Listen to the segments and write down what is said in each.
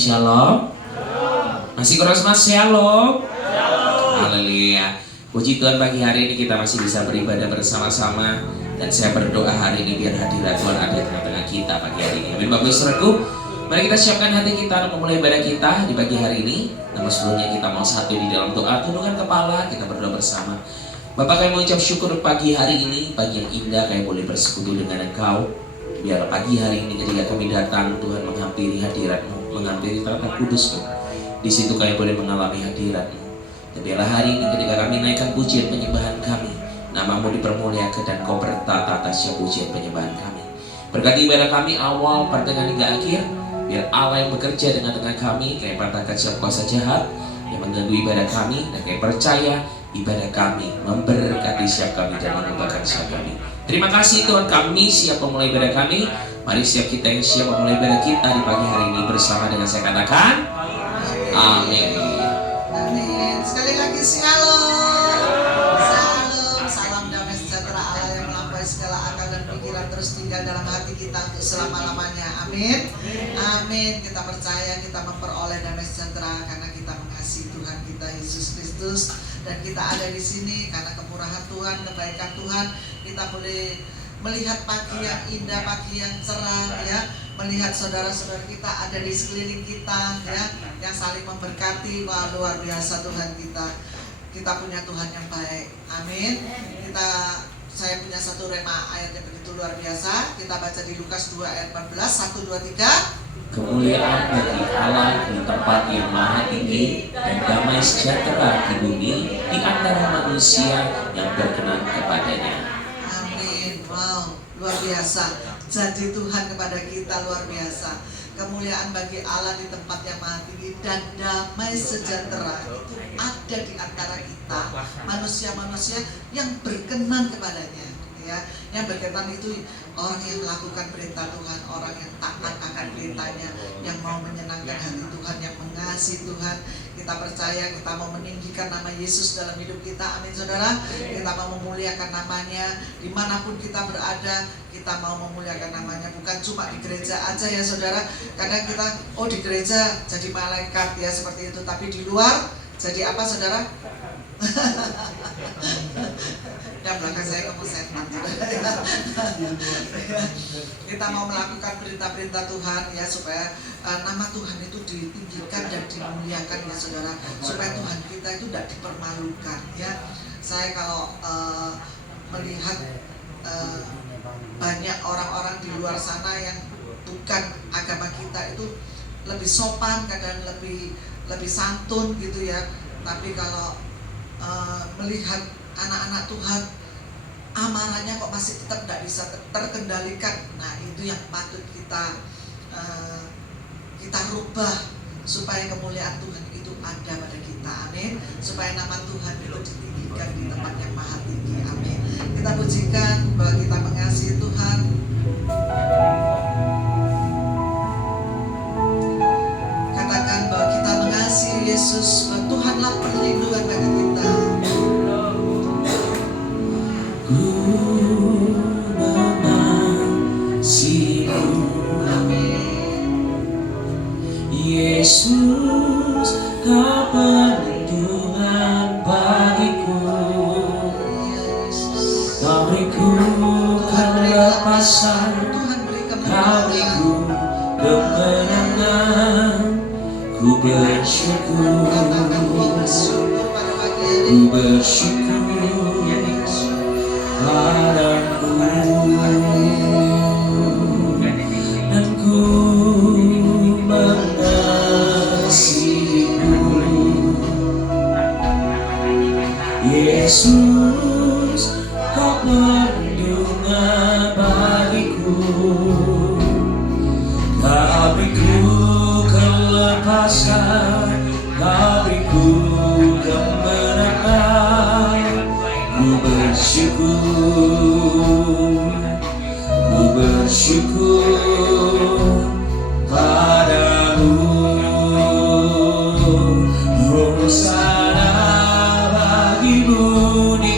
Shalom. Masih kurang mas shalom. Haleluya. Puji Tuhan, pagi hari ini kita masih bisa beribadah bersama-sama. Dan saya berdoa hari ini biar hadirat Tuhan ada di tengah-tengah kita pagi hari ini. Amin. Bapak Saudaraku, mari kita siapkan hati kita untuk memulai ibadah kita di pagi hari ini. Namun sebelumnya kita mau satu di dalam doa tundukkan kepala, kita berdoa bersama. Bapak, kami mengucap syukur pagi hari ini, pagi yang indah kami boleh bersekutu dengan Engkau. Biar pagi hari ini ketika kami datang, Tuhan menghampiri hadirat-Mu, menghampiri tanah kudus-Mu. Di situ kami boleh mengalami hadirat-Mu. Dan biarlah hari ini ketika kami naikkan pujian penyembahan kami, nama-Mu dipermuliakan dan Kau bertata atas pujian penyembahan kami. Berkati ibadah kami awal, pertengahan hingga akhir. Biar Allah yang bekerja dengan tengah kami, kami patahkan setiap kuasa jahat yang mengganggu ibadah kami, dan kami percaya ibadah kami memberkati setiap kami dan mengubahkan setiap kami. Terima kasih Tuhan, kami siap memulai ibadah kami. Mari siap kita yang siap memulai ibadah kita di pagi hari ini bersama dengan saya katakan amin. Amin. Sekali lagi shalom. Salam, salam damai sejahtera Allah yang melampaui segala akal dan pikiran terus tinggal dalam hati kita untuk selama-lamanya. Amin. Amin. Kita percaya kita memperoleh damai sejahtera karena kita mengasihi Tuhan kita Yesus Kristus. Dan kita ada di sini karena kemurahan Tuhan, kebaikan Tuhan. Kita boleh melihat pagi yang indah, pagi yang cerah, ya. Melihat saudara-saudara kita ada di sekeliling kita, ya, yang saling memberkati. Wah, luar biasa Tuhan kita. Kita punya Tuhan yang baik. Amin. Saya punya satu rema ayat yang begitu luar biasa. Kita baca di Lukas 2 ayat 14, 1, 2, 3. Kemuliaan bagi Allah di tempat yang maha tinggi dan damai sejahtera di bumi di antara manusia yang berkenan kepadanya. Amin. Wow, luar biasa. Janji Tuhan kepada kita luar biasa. Kemuliaan bagi Allah di tempat yang maha tinggi dan damai sejahtera itu ada di antara kita, manusia-manusia yang berkenan kepadanya. Ya, yang berkenan itu orang yang melakukan perintah Tuhan, orang yang taat akan perintahnya, yang mau menyenangkan hati Tuhan, yang mengasihi Tuhan. Kita percaya kita mau meninggikan nama Yesus dalam hidup kita. Amin saudara. Kita mau memuliakan namanya dimanapun kita berada. Kita mau memuliakan namanya, bukan cuma di gereja aja ya saudara. Kadang kita di gereja jadi malaikat ya seperti itu, tapi di luar jadi apa saudara? Dan belakang saya ngomong setan. Kita mau melakukan perintah-perintah Tuhan ya, supaya nama Tuhan itu ditinggikan dan dimuliakan ya saudara, supaya Tuhan kita itu tidak dipermalukan ya. Saya kalau melihat banyak orang-orang di luar sana yang bukan agama kita itu lebih sopan, kadang lebih santun gitu ya. Tapi kalau melihat anak-anak Tuhan, amarahnya kok masih tetap tidak bisa terkendalikan. Nah, itu yang patut kita rubah supaya kemuliaan Tuhan itu ada pada kita. Amin. Supaya nama Tuhan itu ditinggikan di tempat yang maha tinggi. Amin. Kita pujikan bahwa kita mengasihi Tuhan. Katakan bahwa kita mengasihi Yesus, bahwa Tuhanlah perlindungan bagi kita. Yesus, Kau perlindungan bagiku. Kau beriku kelepasan, Kau beriku kemenangan. Ku bersyukur, ku bersyukur padamu, dan ku Yesus, Kau perlindungan bagiku. Kau beriku kelepasan, Kau beriku kemenangan. Ku bersyukur padamu. Hosana bagimu di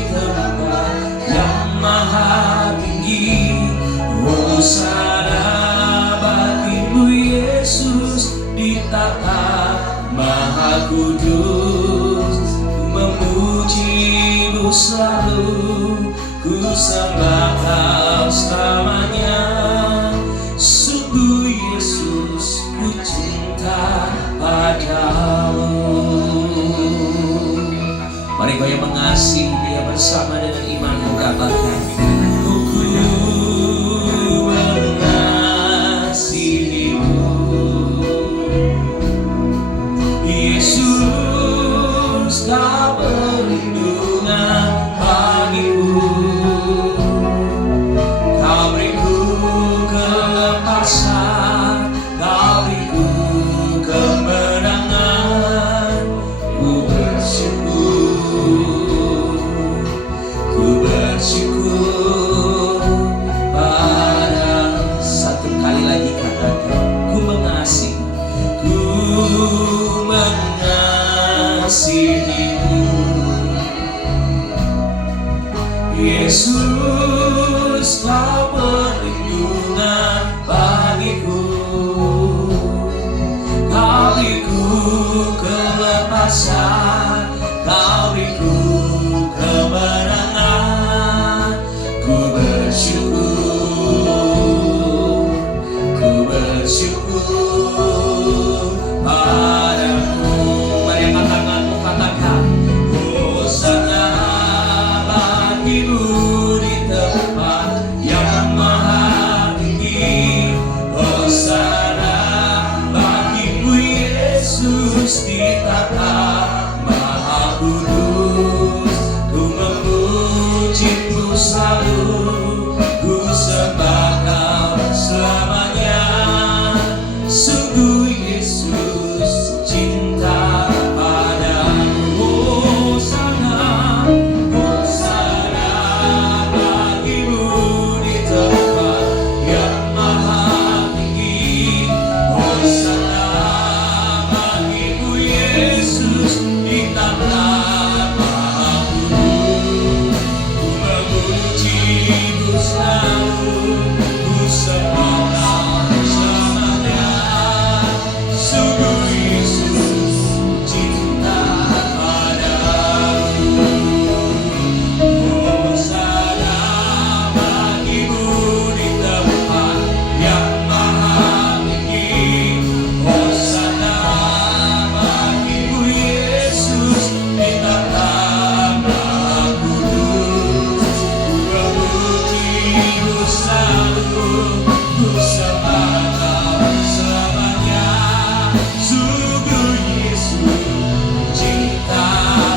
ditata Maha Kudus. Ku memuji-Mu selalu, ku sembah Kau selamanya. Sungguh Yesus, ku cinta padamu. Mari kau yang mengasihi Dia bersama dengan imanmu katakan, ku mengasihimu. Yesus, Kau perlindungan bagiku. Kau beriku kelepasan, Kau beriku kemenangan. Ku bersyukur pada. Satu kali lagi katakan, ku mengasihi, ku mengasihimu. Yesus, Kau perlindungan bagiku. Kau beriku kelepasan, Kau beriku kemenangan. Ku bersyukur padamu. Mari angkat tanganmu, katakan, Hosana bagimu di tempat yang maha tinggi. Hosana bagimu Yesus di tahta Maha Kudus. Ku memuji-Mu selalu, ku sembah Kau selamanya. Sungguh Yesus, cinta padamu. Hosana, Hosana bagimu di tempat yang maha tinggi. Hosana bagimu Yesus di tahta Maha Kudus. Ku memuji-Mu selalu, ku sembah Kau selamanya. Sungguh Yesus, cinta padamu. Hosana bagimu di tempat yang maha tinggi. Hosana bagimu Yesus di tahta Maha Kudus. Ku memuji-Mu selalu, ku sembah Kau selamanya. Sungguh Yesus, cinta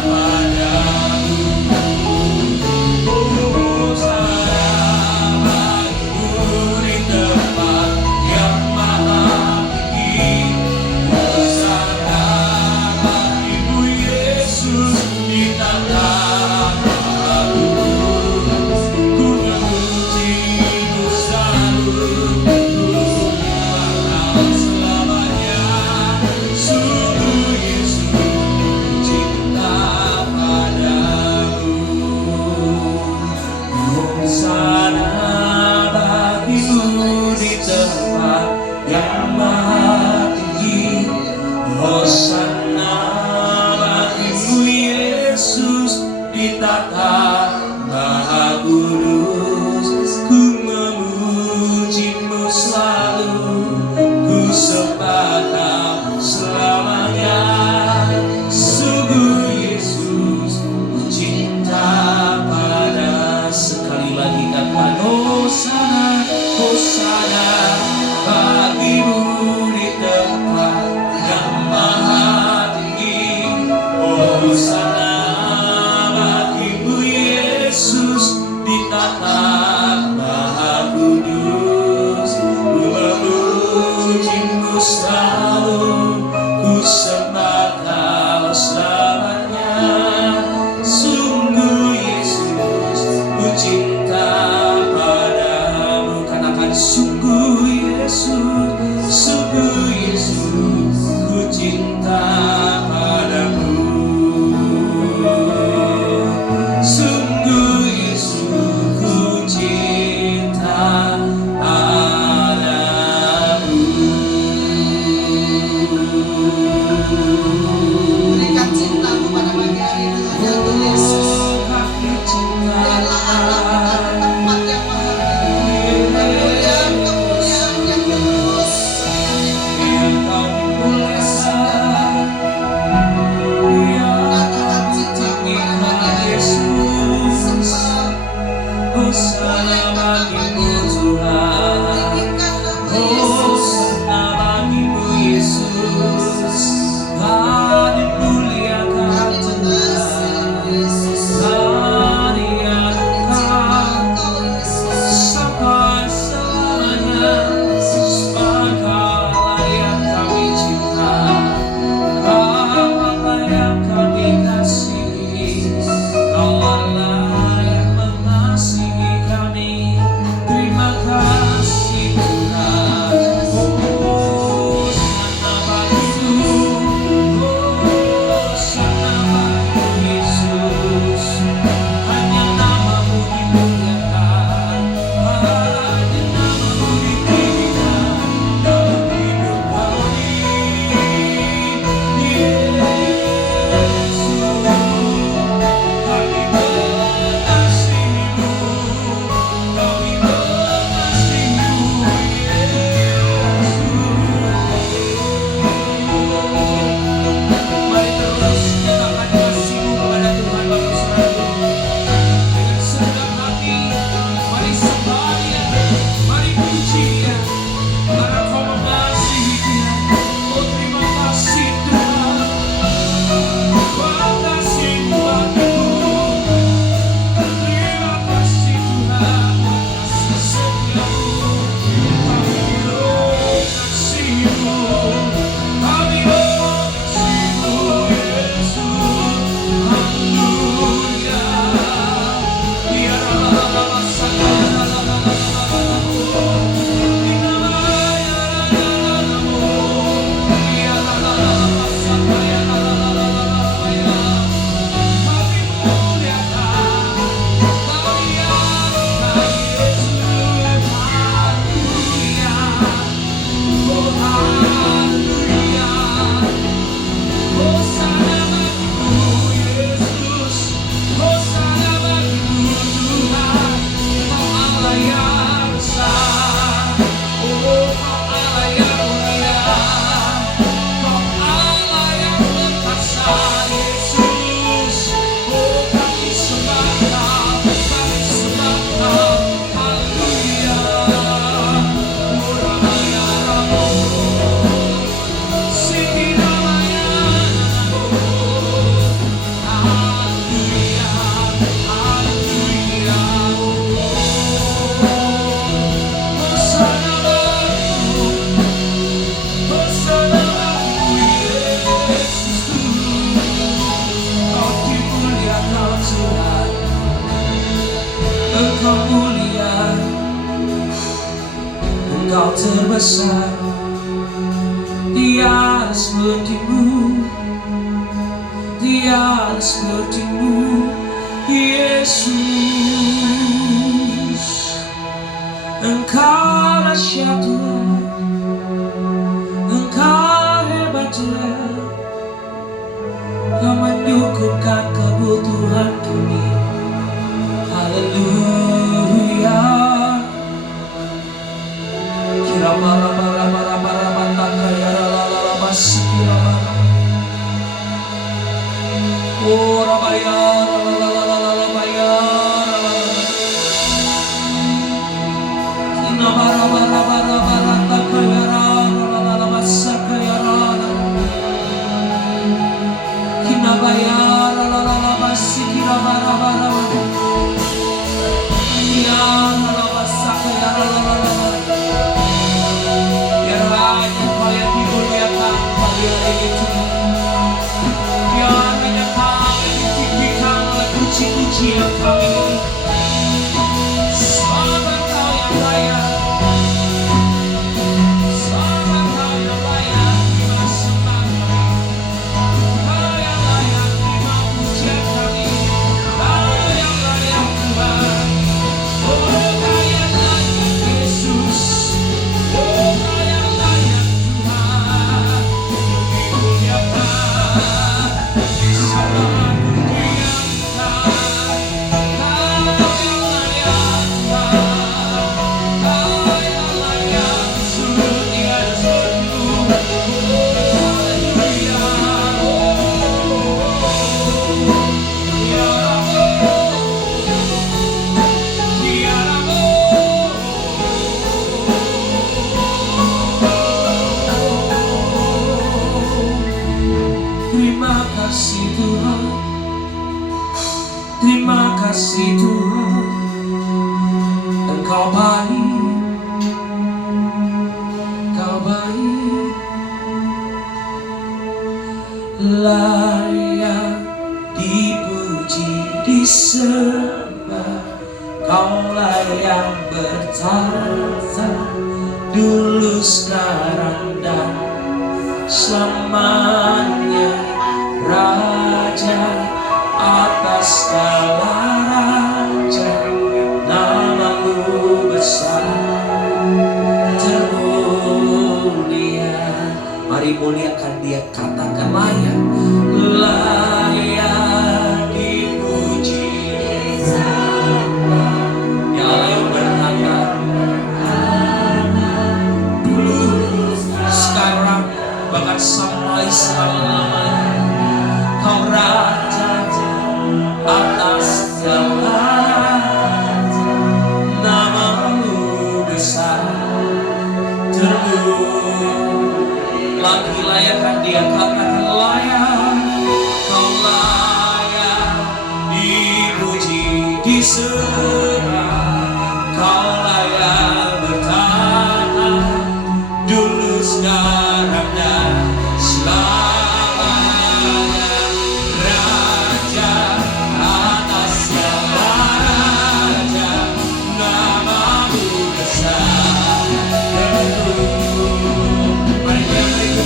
padamu. Hosana bagimu di tempat yang maha tinggi. Hosana bagimu Yesus di tahta Maha Kudus. Ku memuji-Mu selalu, ku sembah Kau selamanya. Sungguh Yesus, cinta padamu. Hosana bagimu di tempat yang maha tinggi. Hosana bagimu Yesus di tahta Maha Kudus. Ku memuji-Mu selalu, ku sembah Kau selamanya. Sungguh Yesus, ku cinta pada. Sekali lagi katakan, Hosana, Hosana bagimu di tempat yang maha tinggi. Hosana bagimu Yesus di tahta Maha Kudus. Ku memuji-Mu selalu, ku sembah Kau selamanya. Sungguh Yesus, ku cinta padamu. Katakan, sungguh Yesus, sungguh Yesus, ku cinta padamu. Sungguh Yesus, ku cinta padamu. terbesar, tiada sepertimu, tiada sepertimu, Yesus. Engkau dahsyat Tuhan, Engkau hebat Tuhan, Kau menyukupkan kebutuhan kami. Haleluya. Kira bara bara bara bara bataka ya la la la basi kira bara. Oh rabaya la la la la la la baya la la. Kina bara bara bara bara taka ya la la la la basaka ya la la. Kina baya la la la la basi kira bara bara. Ya la la basaka ya la la la. Puji-pujian kami, selamat Kau yang layak, selamat Kau yang layak, terima sembah kami, Kau yang layak, terima pujian kami, Kau yang layak Tuhan, oh Kau yang layak Yesus, oh Kau yang layak Tuhan, dimuliakan, disembah. Terima kasih Tuhan, Engkau baik, Engkau baik, layak dipuji disembah, Kau layak bertahta dulu sekarang dan selamanya, Raja atas segala raja, namamu besar termulia. Mari muliakan Dia, katakan layak, layak dipuji disembah, Ya Allah yang bertahta dulu sekarang bahkan sampai selama-lamanya. Kau Raja atas segala, namamu besar termulia. Lagi layakkan Dia, katakan layak, Kau layak dipuji disembah, Kau layak bertahta dulu sekarang dan selamanya. Mari kita berikan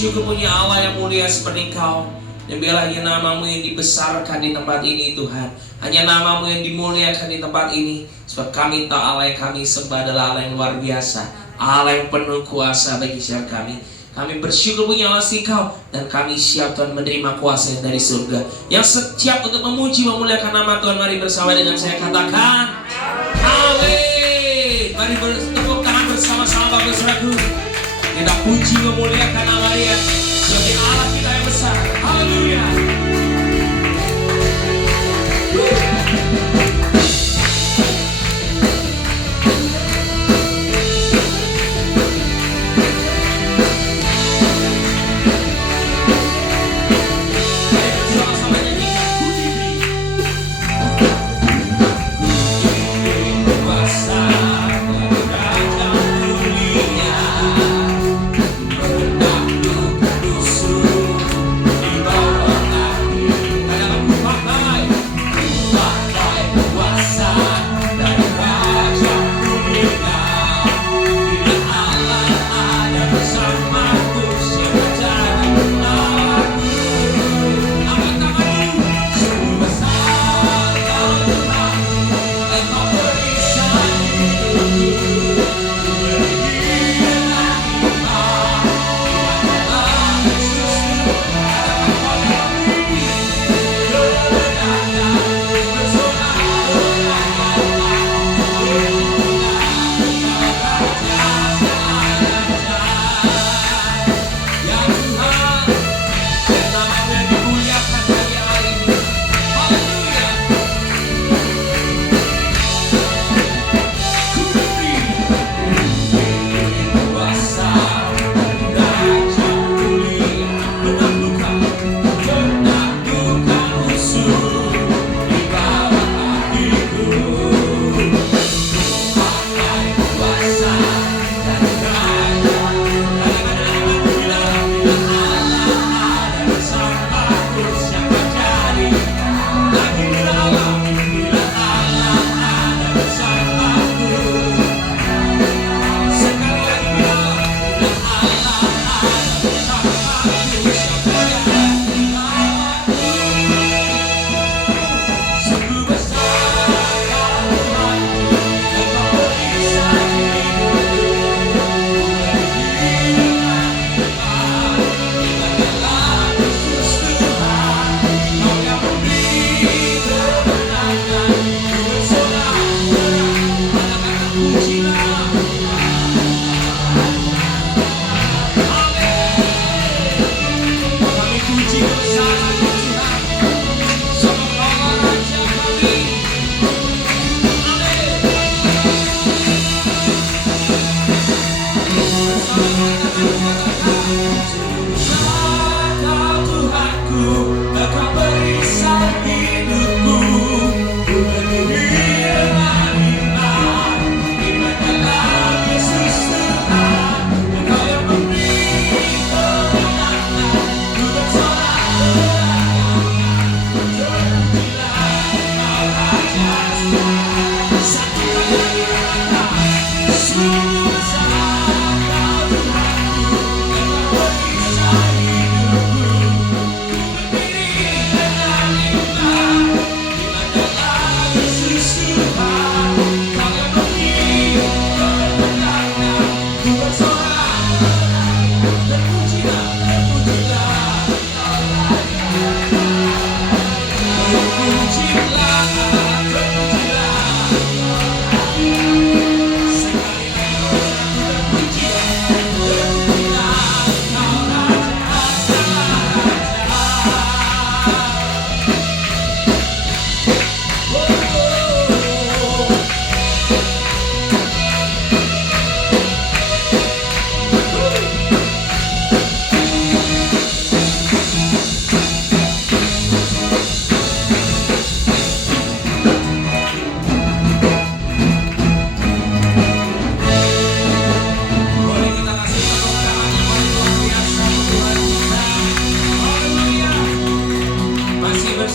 bersyukur punya Allah yang mulia seperti Engkau. Dan biarlah hanya namamu yang dibesarkan di tempat ini Tuhan. Hanya namamu yang dimuliakan di tempat ini. Sebab kami tahu Allah yang kami sembah adalah Allah yang luar biasa, Allah yang penuh kuasa bagi setiap kami. Kami bersyukur punya Allah Engkau. Dan kami siap Tuhan menerima kuasa yang dari surga, yang siap untuk memuji memuliakan nama Tuhan. Mari bersama dengan saya katakan amin. Mari bertepuk tangan bersama-sama Bapak Saudaraku. Kita puji memuliakan nama Dia sebagai Allah kita yang besar. Haleluya.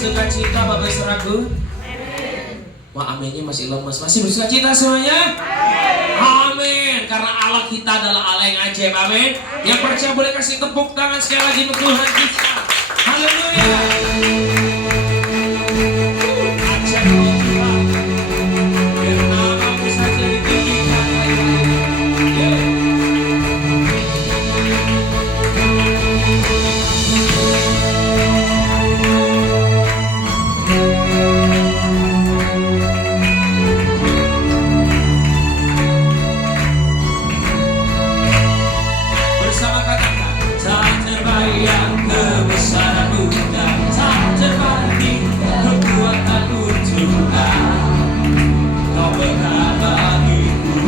bersukacita Bapak Saudaraku? Wah, aminnya masih lemes. Masih bersukacita semuanya? Amin. karena Allah kita adalah Allah yang ajaib. Amin. Yang percaya boleh kasih tepuk tangan sekali lagi untuk Tuhan kita. Haleluya. Ajaib Allah Tuhan. Biar namamu saja ditinggikan. Bersama katakan, tak terbayang kebesaran-Mu dan tak terbanding kekuatan-Mu Tuhan. Kau benar bagiku,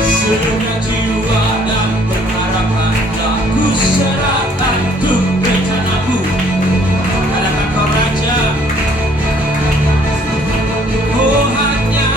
segenap jiwa dan pengharapan telah ku serahkan untuk rencana-Mu. Katakan Kau Raja, oh hanya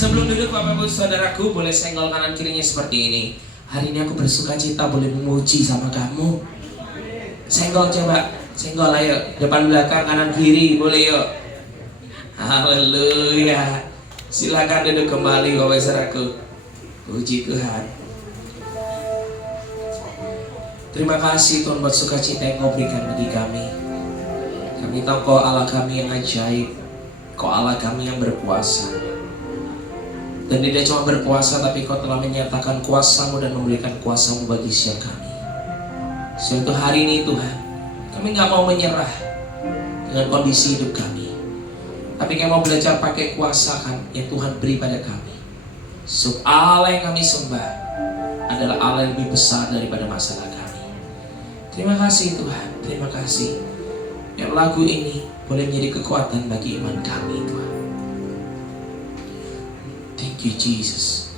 Sebelum duduk Bapak Ibu Saudaraku, boleh senggol kanan kirinya seperti ini. Hari ini aku bersuka cita boleh memuji sama kamu. Senggol coba, senggol ayo. Depan belakang kanan kiri, boleh yuk. Haleluya. Silakan duduk kembali Bapak Ibu Saudaraku. Puji Tuhan. Terima kasih Tuhan buat sukacita yang Kau berikan bagi kami. Kami tahu Kau Allah kami yang ajaib. Kau Allah kami yang berkuasa. Dan tidak cuma berkuasa, tapi Kau telah menyatakan kuasa-Mu dan memberikan kuasa-Mu bagi setiap kami. Suatu hari ini Tuhan, kami gak mau menyerah. dengan kondisi hidup kami. Tapi kami mau belajar pakai kuasa yang Tuhan beri pada kami. So, Allah yang kami sembah adalah Allah yang lebih besar daripada masalah kami. Terima kasih Tuhan, terima kasih. Yang lagu ini boleh menjadi kekuatan bagi iman kami Tuhan. Thank you Jesus.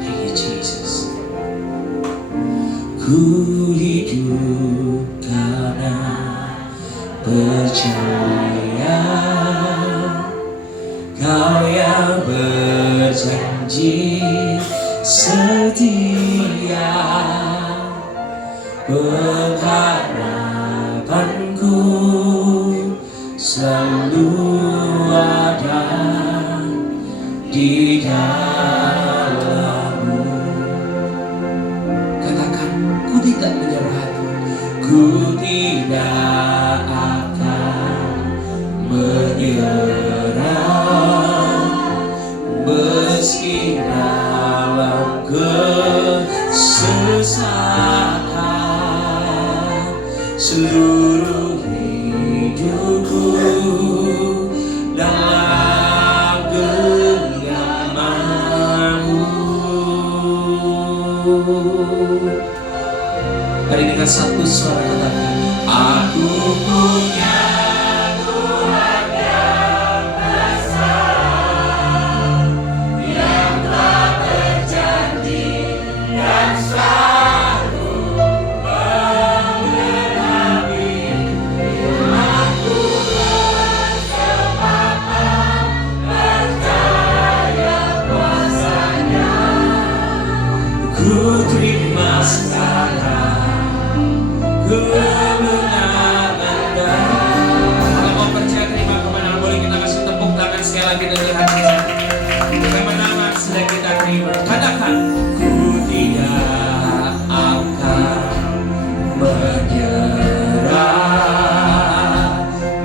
Thank you Jesus. Ku hidup karena percaya Kau yang berjanji setia, pengharapanku selalu ada di dalam-Mu. Katakan, ku tidak menyerah, ku tidak akan menyerah, meski dalam kesesakan. Seluruh hidupku dalam genggaman-Mu. Mari dengan satu suara katakan, aku punya Tuhan yang besar, yang telah berjanji dan selalu menggenapi firman-Ku. Bersemangat percaya kuasa-Nya, ku terima sekarang kemenangan-Nya. Kalau mau percaya terima kemenangan, boleh kita kasih tepuk tangan sekali lagi dari hati kita. Kemenangan sudah kita terima. Katakan, ku tidak akan menyerah,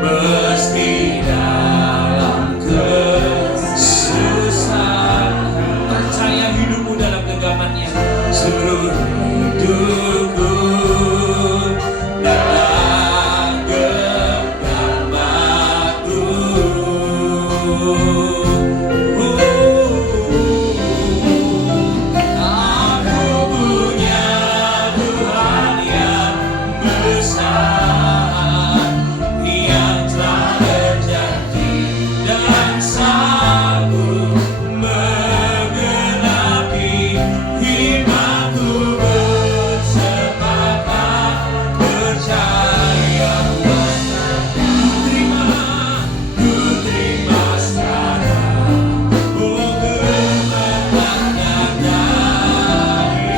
meski dalam kesusahan. Percaya hidupmu dalam genggaman-Nya. Seluruh hidupku dalam genggaman-Ku. Aku punya Tuhan yang besar, yang telah berjanji dan sanggup menggenapi firman-Ku. Bersepakat percaya kuasa-Nya. Ku terima sekarang kemenangan dari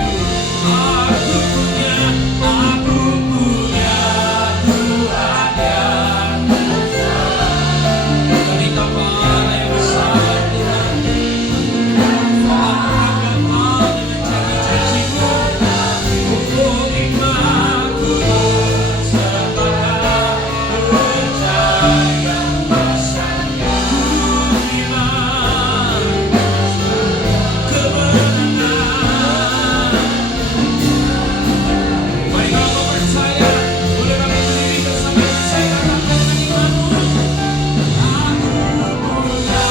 aku punya Tuhan yang besar. Kami kapal yang besar Tuhan, Tuhan kau dengan janji-janji-Mu. Ku terima, ku bersepakat percaya kuasa-Nya. Ku terima kemenangan. Mari kalau kau percaya, boleh kami berdiri bersama saya katakan dengan imanmu. Aku punya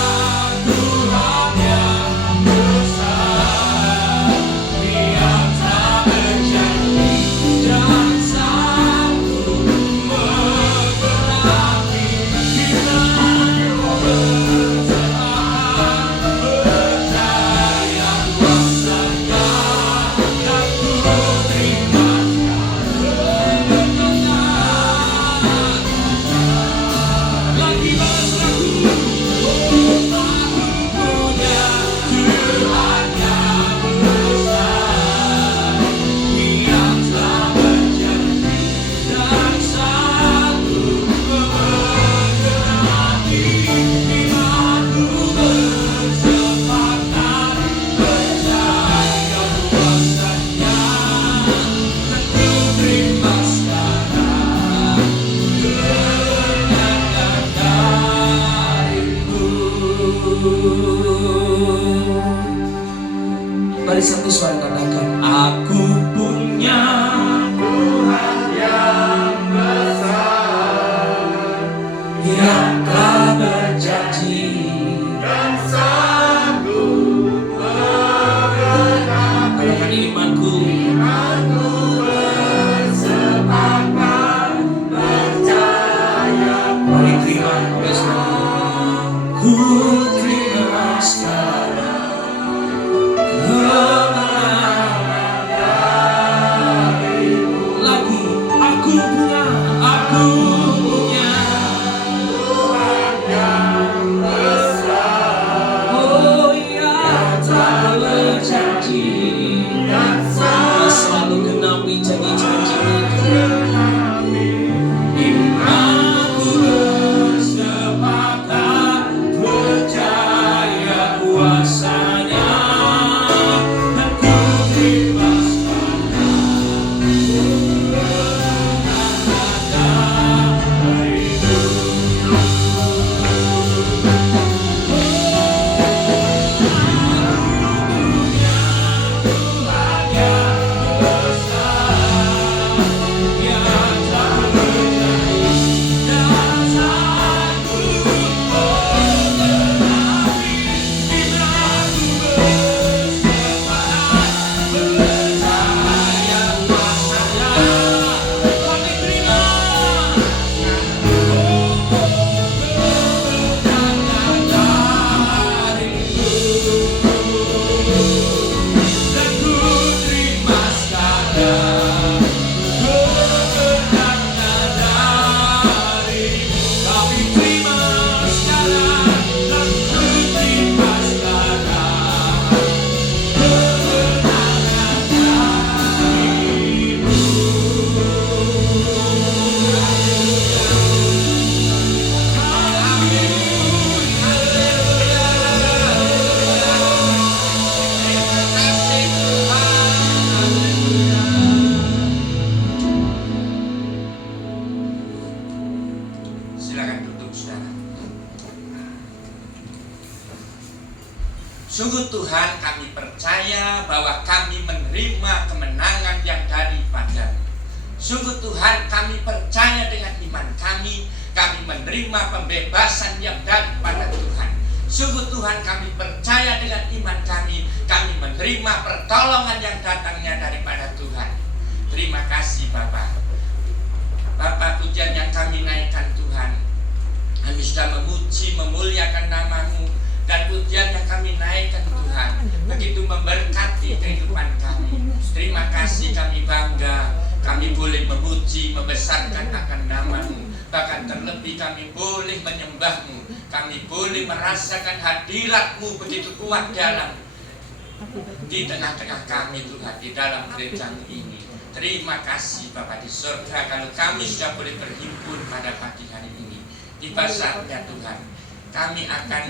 Tuhan yang besar, yang telah berjanji dan sanggup menggenapi firman-Ku. Bersepakat percaya kuasa-Nya, dan ku terima kemenangan. Lagi balas aku, aku punya Tuhan yang besar, yang telah berjanji dan sanggup menggenapi firman-Ku. Bersepakat percaya kuasa-Nya, dan ku terima sekarang kemenangan dari-Mu. Mari satu suara katakan, aku punya Tuhan yang Tuhan, kami percaya bahwa kami menerima kemenangan yang daripada-Mu. Sungguh Tuhan, kami percaya dengan iman kami menerima pembebasan yang daripada Tuhan. Sungguh Tuhan, kami percaya dengan iman kami menerima pertolongan yang datangnya daripada Tuhan. Terima kasih Bapak. Bapak, pujian yang kami naikkan Tuhan, kami sudah memuji, memuliakan nama-Mu, dan pujian yang kami naikkan Tuhan begitu memberkati kehidupan kami. Terima kasih, kami bangga, kami boleh memuji, membesarkan akan nama-Mu. Bahkan terlebih kami boleh menyembah-Mu, kami boleh merasakan hadirat-Mu begitu kuat di tengah-tengah kami Tuhan, di dalam gereja-Mu ini. Terima kasih Bapa di surga, kalau kami sudah boleh berhimpun pada pagi hari ini. Tiba saatnya Tuhan, kami akan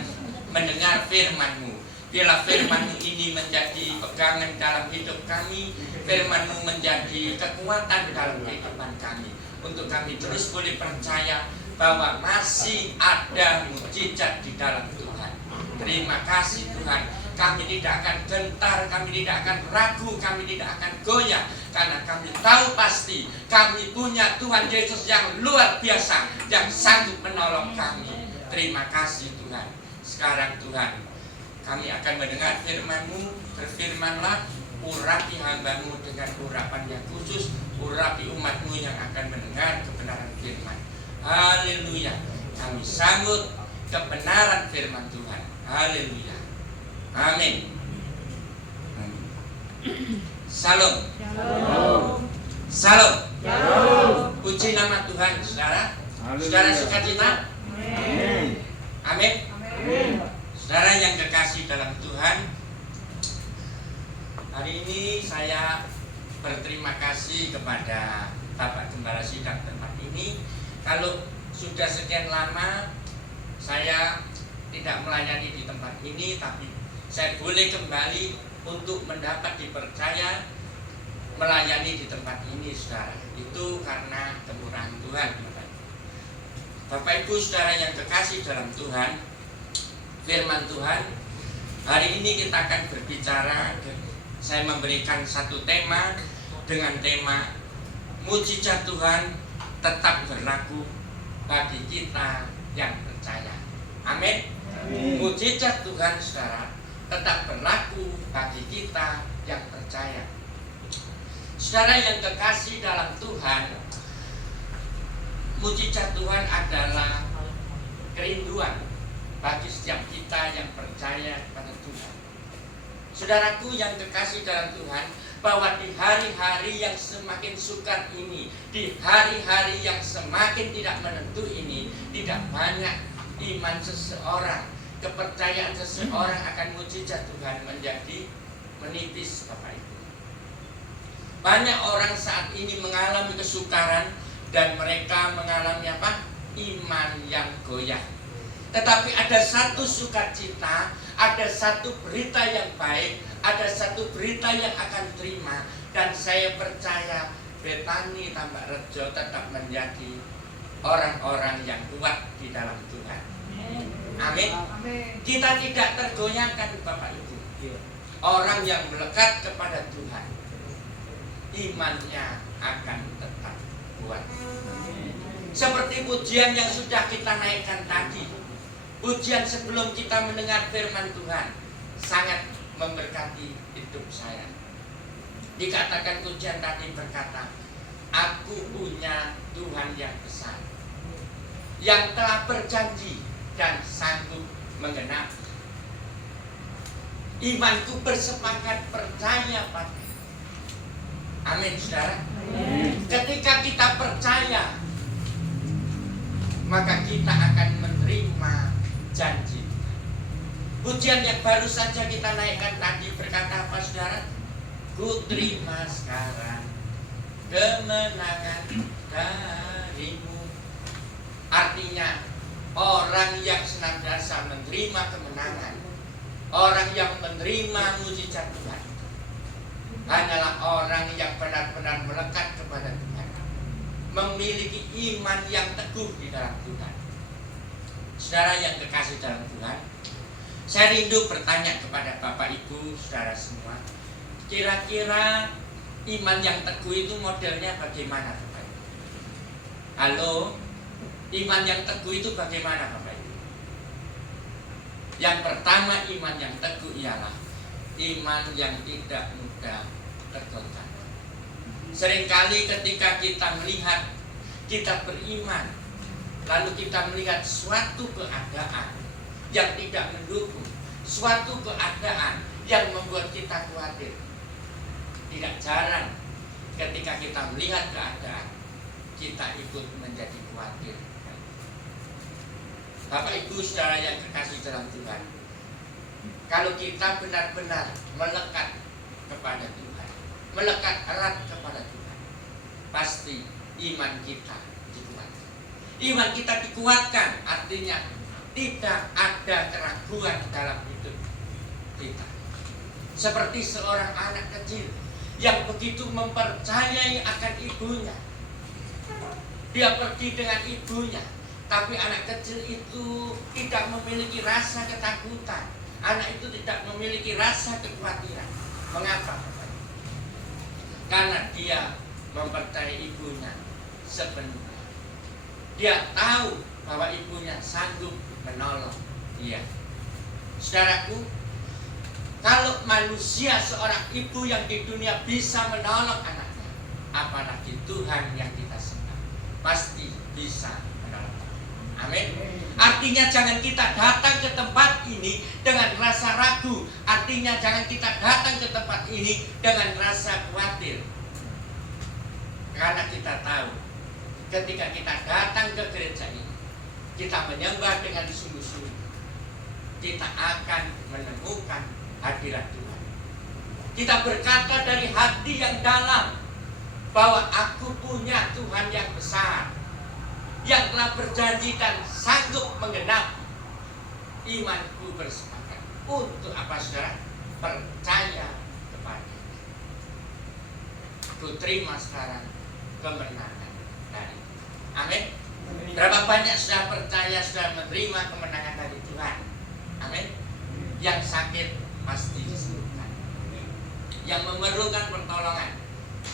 mendengar firman-Mu. Biarlah firman-Mu ini menjadi pegangan dalam hidup kami, firman-Mu menjadi kekuatan dalam kehidupan kami, untuk kami terus boleh percaya bahwa masih ada mukjizat di dalam Tuhan. Terima kasih Tuhan, kami tidak akan gentar, kami tidak akan ragu, kami tidak akan goyah, karena kami tahu pasti kami punya Tuhan Yesus yang luar biasa, yang sanggup menolong kami. Terima kasih Tuhan. Sekarang Tuhan, kami akan mendengar firman-Mu. Berfirmanlah, urapi hamba-Mu dengan urapan yang khusus, urapi umat-Mu yang akan mendengar kebenaran firman. Haleluya. Kami sambut kebenaran firman Tuhan. Haleluya. Amin. Salam. Salam. Puji nama Tuhan, saudara. Saudara sukacita. Amin. Saudara yang kekasih dalam Tuhan, hari ini saya berterima kasih kepada Bapak Gembala Sidang tempat ini. Kalau sudah sekian lama saya tidak melayani di tempat ini, tapi saya boleh kembali untuk mendapat dipercaya melayani di tempat ini, saudara. Itu karena kemurahan Tuhan, Bapak Ibu saudara yang kekasih dalam Tuhan. Firman Tuhan hari ini kita akan berbicara. Saya memberikan satu tema dengan tema mujizat Tuhan tetap berlaku bagi kita yang percaya. Amin. Mujizat Tuhan saudara tetap berlaku bagi kita yang percaya. Saudara yang kekasih dalam Tuhan, mujizat Tuhan adalah kerinduan bagi setiap kita yang percaya kepada Tuhan. Saudaraku yang kekasih dalam Tuhan, bahwa di hari-hari yang semakin sukar ini, di hari-hari yang semakin tidak menentu ini, tidak banyak iman seseorang, kepercayaan seseorang akan mujizat Tuhan menjadi menipis, Bapak Ibu. Banyak orang saat ini mengalami kesukaran dan mereka mengalami apa? Iman yang goyah. Tetapi ada satu sukacita, ada satu berita yang baik, ada satu berita yang akan terima, dan saya percaya Betani Tambak Rejo tetap menjadi orang-orang yang kuat di dalam Tuhan. Amin. Kita tidak tergoyahkan, Bapak Ibu. Orang yang melekat kepada Tuhan, imannya akan tetap kuat. Seperti pujian yang sudah kita naikkan tadi, pujian sebelum kita mendengar firman Tuhan sangat memberkati hidup saya. Dikatakan pujian tadi berkata, aku punya Tuhan yang besar, yang telah berjanji dan sanggup menggenapi. Imanku bersepakat percaya pada. Amin, saudara. Ketika kita percaya, maka kita akan menerima janji. Pujian yang baru saja kita naikkan tadi berkata apa, saudara? Ku terima sekarang kemenangan darimu. Artinya orang yang senantiasa menerima kemenangan, orang yang menerima mujizat Tuhan, hanyalah orang yang benar-benar melekat kepada Tuhan, memiliki iman yang teguh di dalam Tuhan. Saudara yang kekasih dalam Tuhan, Saya rindu bertanya kepada Bapak Ibu saudara semua, kira-kira iman yang teguh itu modelnya bagaimana Bapak Ibu? Halo, iman yang teguh itu bagaimana Bapak Ibu? Yang pertama, iman yang teguh ialah iman yang tidak mudah tergoncang. Seringkali ketika kita melihat, kita beriman, lalu kita melihat suatu keadaan yang tidak mendukung, suatu keadaan yang membuat kita khawatir. Tidak jarang ketika kita melihat keadaan, kita ikut menjadi khawatir. Bapak Ibu saudara yang kekasih dalam Tuhan, kalau kita benar-benar melekat kepada Tuhan, melekat erat kepada Tuhan, pasti iman kita dikuatkan. Iman kita dikuatkan artinya tidak ada keraguan dalam hidup kita. Seperti seorang anak kecil yang begitu mempercayai akan ibunya. Dia pergi dengan ibunya, tapi anak kecil itu tidak memiliki rasa ketakutan. Anak itu tidak memiliki rasa kekhawatiran. Mengapa? Karena dia mempercayai ibunya sepenuhnya. Dia tahu bahwa ibunya sanggup menolong dia. Saudaraku, kalau manusia seorang ibu yang di dunia bisa menolong anaknya, apalagi Tuhan yang kita sembah, pasti bisa menolong. Amin. Artinya jangan kita datang ke tempat ini dengan rasa ragu. Artinya jangan kita datang ke tempat ini dengan rasa khawatir. Karena kita tahu ketika kita datang ke gereja ini, kita menyembah dengan sungguh-sungguh, kita akan menemukan hadirat Tuhan. Kita berkata dari hati yang dalam bahwa aku punya Tuhan yang besar, yang telah berjanji dan sanggup menggenapi. Imanku bersepakat untuk apa saudara? Percaya kepada. Aku terima sekarang kemenangan dari Tuhan. Amin. Berapa banyak sudah percaya, sudah menerima kemenangan dari Tuhan? Amin. Yang sakit pasti disembuhkan. Yang memerlukan pertolongan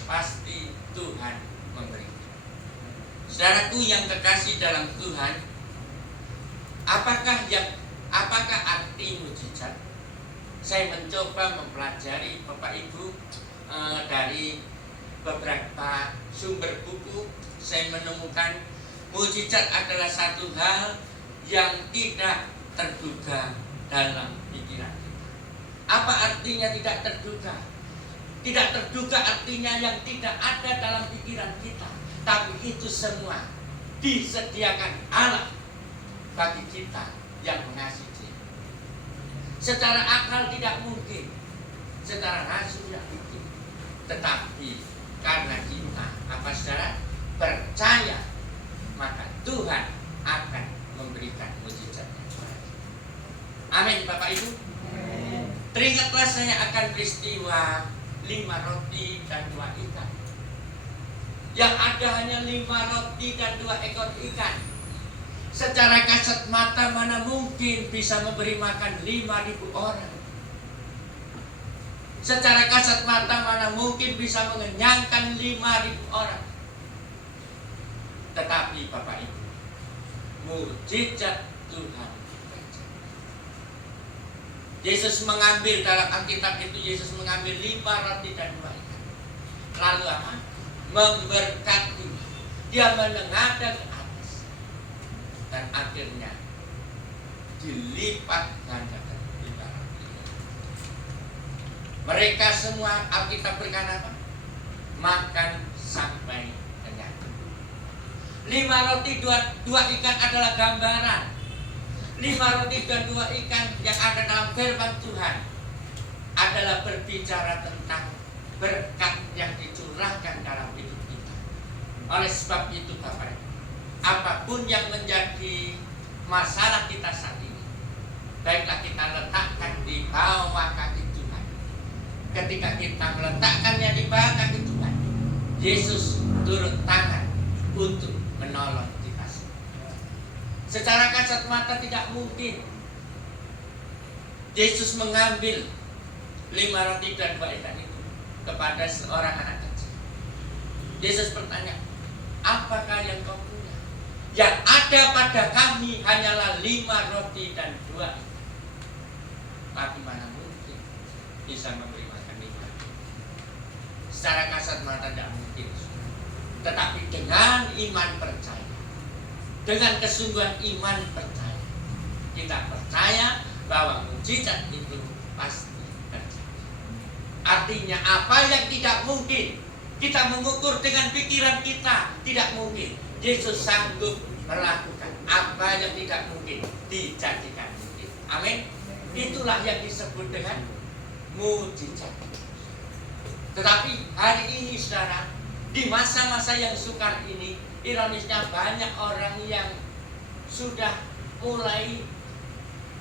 pasti Tuhan memberikan. Saudaraku yang kekasih dalam Tuhan, apakah arti mujizat? Saya mencoba mempelajari Bapak Ibu dari beberapa sumber buku. Saya menemukan mujizat adalah satu hal yang tidak terduga dalam pikiran kita. Apa artinya tidak terduga? Tidak terduga artinya yang tidak ada dalam pikiran kita, tapi itu semua disediakan Allah bagi kita yang mengasihi Dia. Secara akal tidak mungkin, secara rasul tidak mungkin, tetapi karena kita apa saudara percaya, maka Tuhan akan memberikan mujizatnya. Amin Bapak Ibu. Teringatlah saya akan peristiwa 5 roti dan 2 ikan. Yang ada hanya 5 roti dan 2 ekor ikan. Secara kasat mata mana mungkin bisa memberi makan 5.000 orang. Secara kasat mata mana mungkin bisa mengenyangkan 5.000 orang. Tetapi Bapak Ibu, mujizat Tuhan. Yesus mengambil, dalam Alkitab itu Yesus mengambil 5 roti dan 2 ikan. Lalu apa? Memberkati. Dia menengadah ke atas. Dan akhirnya dilipat gandakan 5 roti. Mereka semua, Alkitab berkata apa? Makan sampai kenyang. 5 roti 2 ikan adalah gambaran. 5 roti dan 2 ikan yang ada dalam firman Tuhan adalah berbicara tentang berkat yang dicurahkan dalam hidup kita. Oleh sebab itu Bapak, apapun yang menjadi masalah kita saat ini, baiklah kita letakkan di bawah kaki Tuhan. Ketika kita meletakkannya di bawah kaki Tuhan, Yesus turun tangan untuk menolong kita. Secara kasat mata tidak mungkin. Yesus mengambil 5 roti dan 2 ikan itu kepada seorang anak kecil. Yesus bertanya, apakah yang kau punya? Yang ada pada kami hanyalah 5 roti dan 2 ikan. Tapi mana mungkin bisa memberi makan 5? Secara kasat mata tidak mungkin. Tetapi dengan iman percaya, dengan kesungguhan iman percaya, kita percaya bahwa mukjizat itu pasti terjadi. Artinya apa yang tidak mungkin kita mengukur dengan pikiran kita, tidak mungkin. Yesus sanggup melakukan apa yang tidak mungkin dijadikan mungkin. Amin. Itulah yang disebut dengan mukjizat. Tetapi hari ini saudara, di masa-masa yang sukar ini, ironisnya banyak orang yang sudah mulai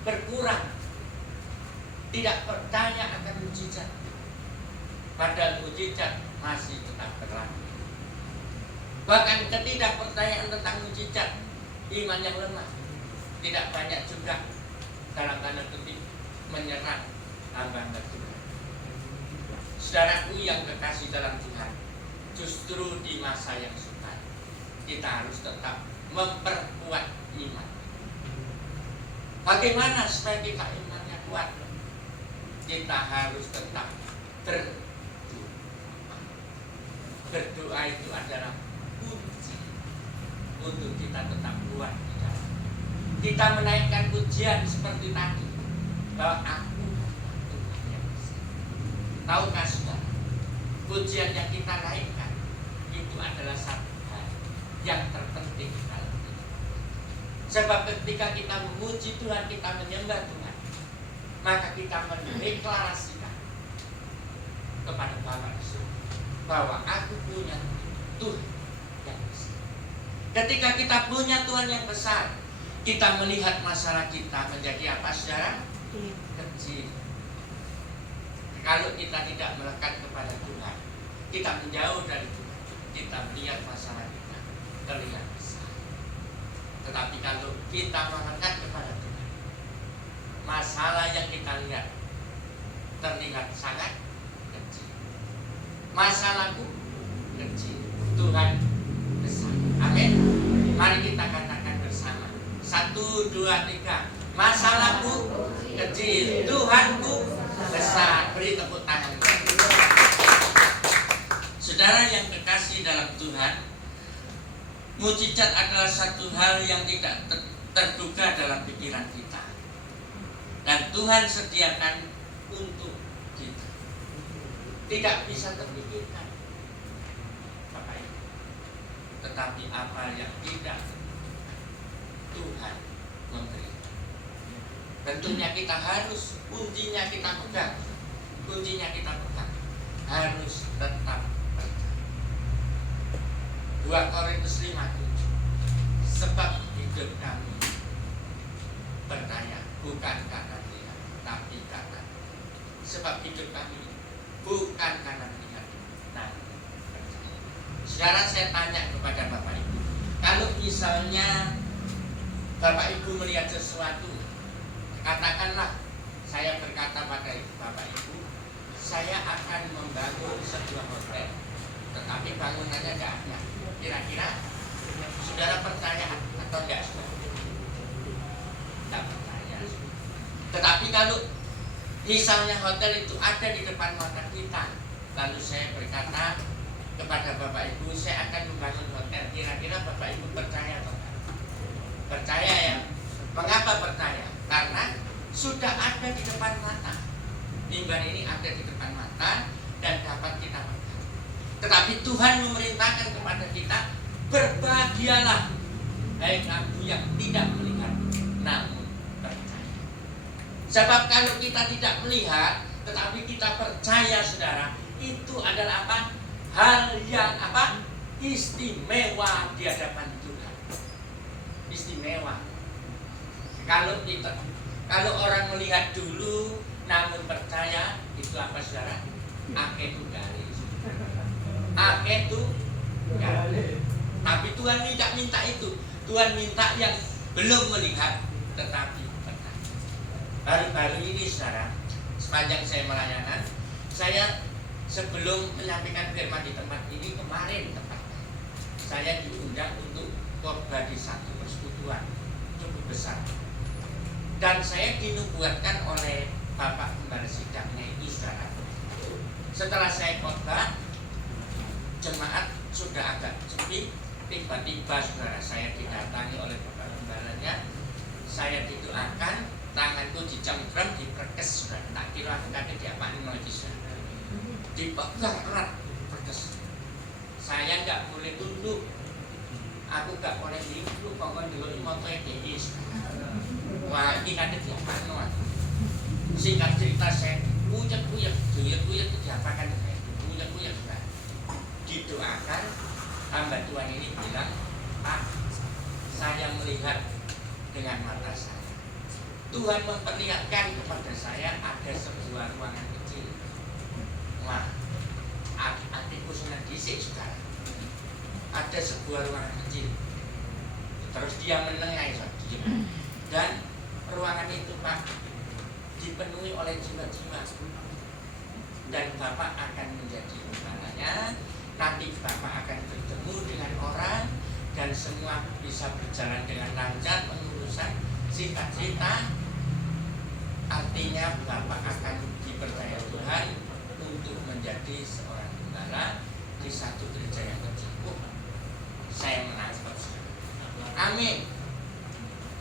berkurang, tidak percaya akan mukjizat. Padahal mukjizat masih tetap berlaku. Bahkan ketidakpercayaan tentang mukjizat, iman yang lemah, tidak banyak juga dalam tanda kutip menyerang hamba-hamba Tuhan. Saudaraku yang kekasih dalam Tuhan, justru di masa yang sukar kita harus tetap memperkuat iman. Bagaimana supaya kita imannya kuat? Kita harus tetap berdoa. Berdoa itu adalah kunci untuk kita tetap kuat di dalam. Kita menaikkan pujian seperti tadi, bahwa aku Tuhan yang besar. Tahukah saudara, pujian yang kita naikkan itu adalah satu hal yang terpenting dalam hidup. Sebab ketika kita memuji Tuhan, kita menyembah Tuhan, maka kita mendeklarasikan kepada Bapa di surga bahwa aku punya Tuhan yang besar. Ketika kita punya Tuhan yang besar, kita melihat masalah kita menjadi apa, saudara? Kecil. Kalau kita tidak melekat kepada Tuhan, kita menjauh dari Tuhan, kita melihat masalah kita terlihat besar. Tetapi kalau kita melekat kepada Tuhan, masalah yang kita lihat terlihat sangat kecil. Masalahku kecil, Tuhan besar. Amin. Mari kita katakan bersama. 1, 2, 3. Masalahku kecil, Tuhanku besar. Beri tepuk tangan. Saudara yang kekasih dalam Tuhan, mukjizat adalah satu hal yang tidak terduga dalam pikiran kita, dan Tuhan sediakan untuk kita. Tidak bisa terpikirkan, Bapak Ibu. Tetapi apa yang tidak Tuhan memberi, tentunya kita harus, kuncinya kita pegang, harus tetap percaya. 2 Korintus 5:7. Sebab hidup kami percaya bukan karena lihat, tapi karena. Sebab hidup kami bukan karena lihat, tapi percaya. Sekarang saya tanya kepada Bapak Ibu, kalau misalnya Bapak Ibu melihat sesuatu, katakanlah saya berkata pada Bapak Ibu, saya akan membangun sebuah hotel, tetapi bangunannya tidak ada. Kira-kira saudara percaya atau tidak? Tidak percaya. Tetapi kalau misalnya hotel itu ada di depan mata kita, lalu saya berkata kepada Bapak Ibu, saya akan membangun hotel, kira-kira Bapak Ibu percaya atau tidak? Percaya ya. Mengapa percaya? Karena sudah ada di depan mata. Mimbar ini ada di depan mata dan dapat kita pegang. Tetapi Tuhan memerintahkan kepada kita, berbahagialah hai kamu yang tidak melihat namun percaya. Sebab kalau kita tidak melihat tetapi kita percaya, saudara, itu adalah apa? Hal yang apa? Istimewa di hadapan Tuhan. Istimewa. Kalau orang melihat dulu namun percaya, itu apa, saudara? Akeh tunggali. Akeh tunggali. Tapi Tuhan tidak minta itu. Tuhan minta yang belum melihat tetapi percaya. Baru-baru ini saudara, sepanjang saya melayana, saya sebelum menyampaikan firman di tempat ini kemarin tepatnya, saya diundang untuk khotbah di satu persekutuan cukup besar. Dan saya dinubuatkan oleh Bapak Gembala Sidangnya itu saudara. Setelah saya khotbah, jemaat sudah agak sepi. Tiba-tiba saudara, saya didatangi oleh Bapak Gembalanya. Saya didoakan, tanganku dicemprem, diperkes saudara. Tak kira aku kata diapain lagi saudara. Dipegang erat, perkes. Saya nggak boleh tunduk, aku nggak boleh duduk, pokoknya dulu mau TDI. Wah, ini kata diapain. Singkat cerita saya kuyek-kuyek itu diapakan saya, kuyek-kuyek saudara. Didoakan, hamba Tuhan ini bilang, Pak, saya melihat dengan mata saya. Tuhan memperlihatkan kepada saya ada sebuah ruangan kecil. Wah, adikku senang disik sekarang. Ada sebuah ruangan kecil. Terus dia menengai saja. Dan ruangan itu Pak dipenuhi oleh jiwa-jiwa. Dan Bapak akan menjadi kepalanya. Nanti Bapak akan bertemu dengan orang dan semua bisa berjalan dengan lancar pengurusan. Singkat cerita, artinya Bapak akan dipercaya Tuhan untuk menjadi seorang gembala di satu gereja yang kecil. Saya menangkap. Amin.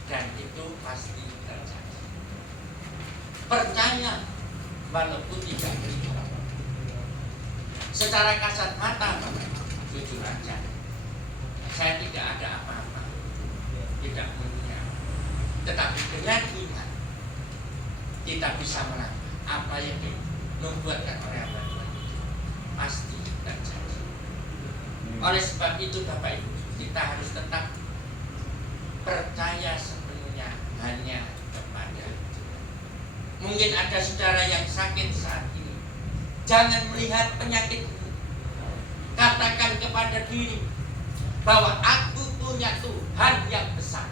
Dan itu pasti terjadi. Percaya walaupun tidak terima. Secara kasat mata, jujur aja, saya tidak ada apa-apa, tidak punya. Tetapi dengan iman, kita bisa menang. Apa yang dinubuatkan oleh hamba Tuhan itu pasti terjadi. Oleh sebab itu Bapak Ibu, kita harus tetap percaya sepenuhnya hanya kepada Tuhan. Mungkin ada saudara yang sakit saat ini. Jangan melihat penyakitmu. Katakan kepada diri bahwa aku punya Tuhan yang besar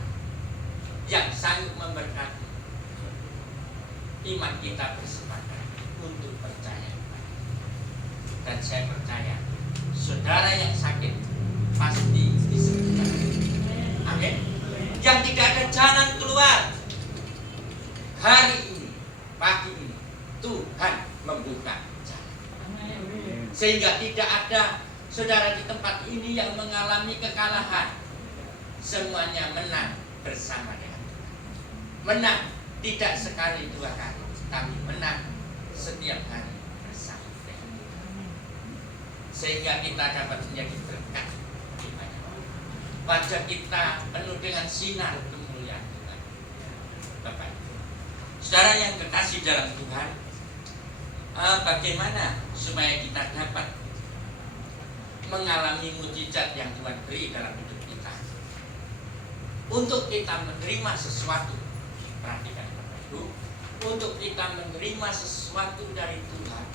yang sanggup memberkati. Iman kita bersepakat untuk percaya. Dan saya percaya saudara yang sakit pasti disembuhkan. Amin. Yang tidak ada jalan keluar, hari ini, pagi ini, Tuhan membuka. Sehingga tidak ada saudara di tempat ini yang mengalami kekalahan. Semuanya menang bersama dengan Tuhan. Menang tidak sekali dua kali, tapi menang setiap hari bersama dengan Tuhan. Sehingga kita dapat menjadi berkat bagi banyak orang. Wajah kita penuh dengan sinar kemuliaan Tuhan. Bapak, saudara yang kekasih dalam Tuhan, bagaimana supaya kita dapat mengalami mujizat yang Tuhan beri dalam hidup kita? Untuk kita menerima sesuatu, perhatikan Bapak Ibu, untuk kita menerima sesuatu dari Tuhan,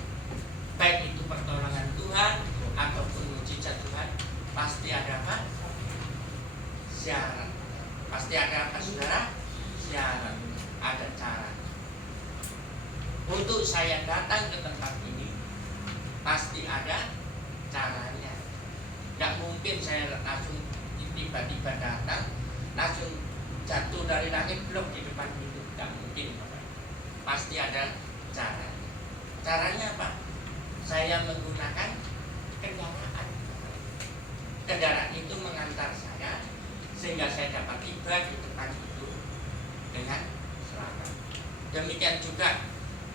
baik itu pertolongan Tuhan ataupun mujizat Tuhan, pasti ada apa? Syarat. Pasti ada apa saudara? Syarat. Ada cara. Untuk saya datang ke tempat ini pasti ada caranya. Tidak mungkin saya langsung tiba-tiba datang, langsung jatuh dari langit blok di depan itu. Tidak mungkin. Pasti ada caranya. Caranya apa? Saya menggunakan kendaraan. Kendaraan itu mengantar saya sehingga saya dapat tiba di depan itu dengan selamat. Demikian juga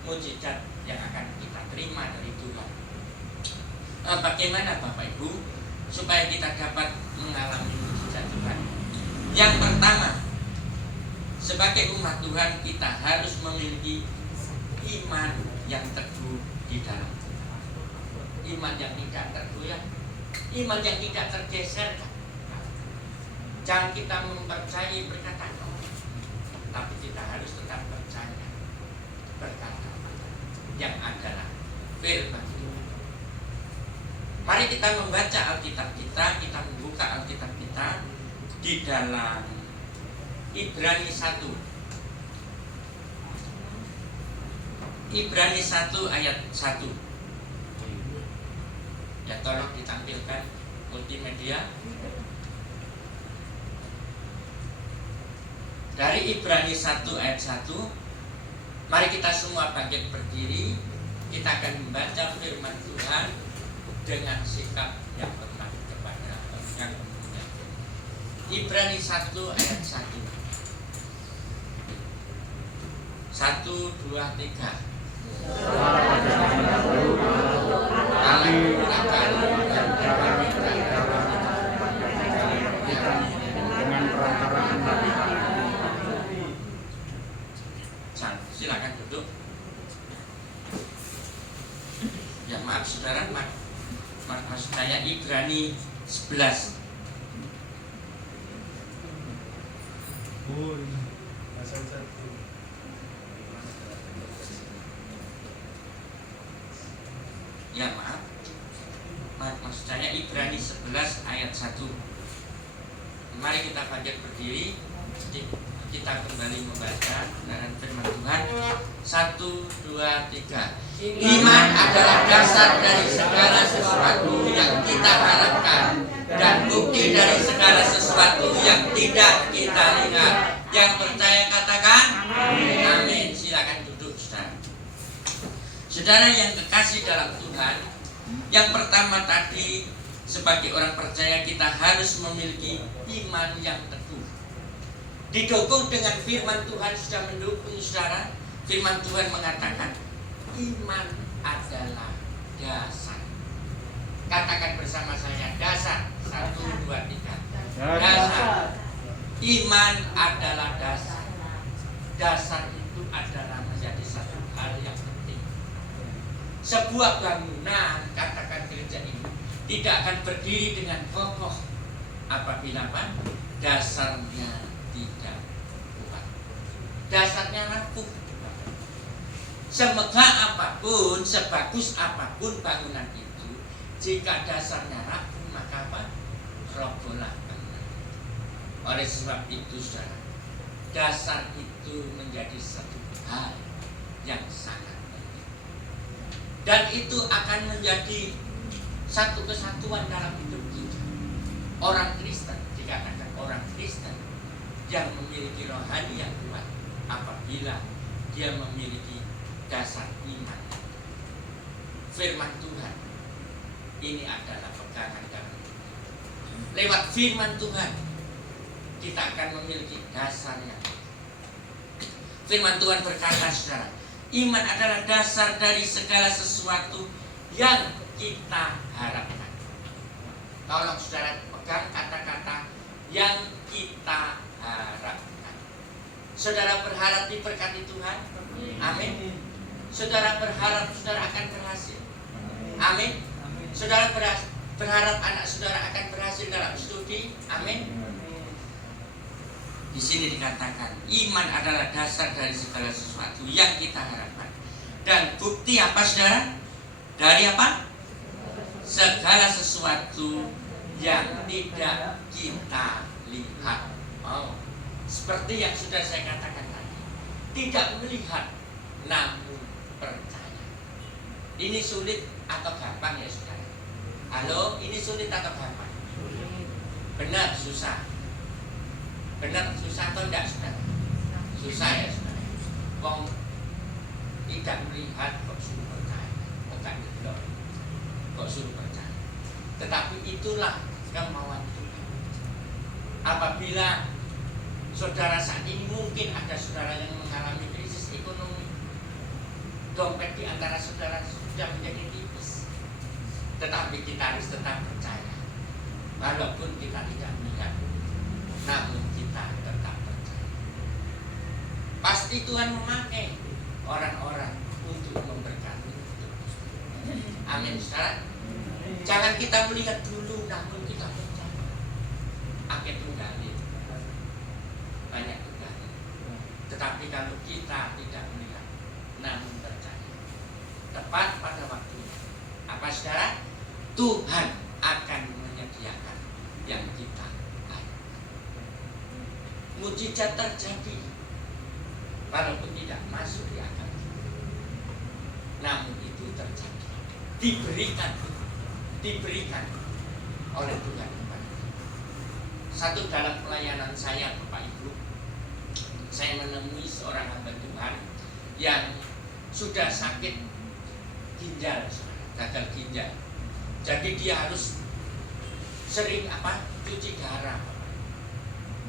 mujizat yang akan kita terima dari Tuhan. Bagaimana Bapak Ibu supaya kita dapat mengalami mujizat Tuhan? Yang pertama, sebagai umat Tuhan kita harus memiliki iman yang teguh di dalam Tuhan. Iman yang tidak tergoyah, iman yang tidak tergeser. Jangan kita mempercayai perkataan orang, tapi kita harus tetap percaya berkata yang adalah firman Tuhan. Mari kita membaca Alkitab kita membuka Alkitab kita di dalam Ibrani 1 Ibrani 1 ayat 1. Ya, tolong ditampilkan multimedia. Dari Ibrani 1 ayat 1. Mari kita semua bangkit berdiri. Kita akan membaca firman Tuhan dengan sikap yang hormat kepada Yang Mulia. Ibrani 1 ayat 1. 1, 2, 3. Silakan duduk. Ya, maaf saudara, maksud saya Ibrani 11. Ya, maaf, maksud saya Ibrani 11 ayat 1. Mari kita bangkit berdiri. Kita kembali membaca kebenaran firman Tuhan. 1, 2, 3. Iman adalah dasar dari segala sesuatu yang kita harapkan dan bukti dari segala sesuatu yang tidak kita lihat. Yang percaya katakan amin. Silakan duduk, saudara. Saudara yang kekasih dalam Tuhan, yang pertama tadi, sebagai orang percaya kita harus memiliki iman yang teguh. Didukung dengan firman Tuhan sudah mendukung saudara. Firman Tuhan mengatakan iman adalah dasar. Katakan bersama saya, dasar. 1, 2, 3. Dasar. Iman adalah dasar. Dasar itu adalah menjadi satu hal yang penting. Sebuah bangunan, katakan gereja ini, tidak akan berdiri dengan kokoh apabila apa? Dasarnya tidak kuat. Dasarnya rapuh. Semegah apapun, sebagus apapun bangunan itu, jika dasarnya rapuh, maka apa? Robohlah bangunan. Oleh sebab itu saudara, dasar itu menjadi satu hal yang sangat penting. Dan itu akan menjadi satu kesatuan dalam hidup kita. Orang Kristen, dikatakan orang Kristen yang memiliki rohani yang kuat apabila dia memiliki dasar iman. Firman Tuhan ini adalah pegangan dalam hidup. Lewat firman Tuhan kita akan memiliki dasarnya. Firman Tuhan berkata saudara, iman adalah dasar dari segala sesuatu yang kita harapkan. Tolong saudara pegang kata-kata yang kita harapkan. Saudara berharap diberkati Tuhan? Amin. Saudara berharap saudara akan berhasil? Amin. Saudara berharap anak saudara akan berhasil dalam studi? Amin. Di sini dikatakan iman adalah dasar dari segala sesuatu yang kita harapkan. Dan bukti apa saudara? Dari apa? Segala sesuatu yang tidak kita lihat. Oh, seperti yang sudah saya katakan tadi, tidak melihat namun percaya. Ini sulit atau gampang ya saudara? Halo, ini sulit atau gampang? Benar susah. Benar susah atau enggak saudara? Susah ya saudara. Wong tidak melihat kok suruh percaya. Bukan gitu. Kok suruh percaya. Tetapi itulah kemauan Tuhan. Apabila saudara saat ini mungkin ada saudara yang mengalami krisis ekonomi, dompet di antara saudara sudah menjadi tipis, tetapi kita harus tetap percaya. Walaupun kita tidak melihat, namun kita tetap percaya. Pasti Tuhan memakai orang-orang untuk memberkati hidup. Amin saudara. Jangan kita melihat dulu, namun kita percaya. Akhir tunggali, banyak tunggali. Tetapi kalau kita tidak melihat, namun percaya, tepat pada waktunya, apa saudara? Tuhan akan menyediakan yang kita harapkan. Mujizat terjadi walaupun tidak masuk di akal kita. terjadi. Diberikan oleh Tuhan. Satu dalam pelayanan saya, Bapak Ibu, saya menemui seorang hamba Tuhan yang sudah sakit ginjal, gagal ginjal. Jadi dia harus sering cuci darah,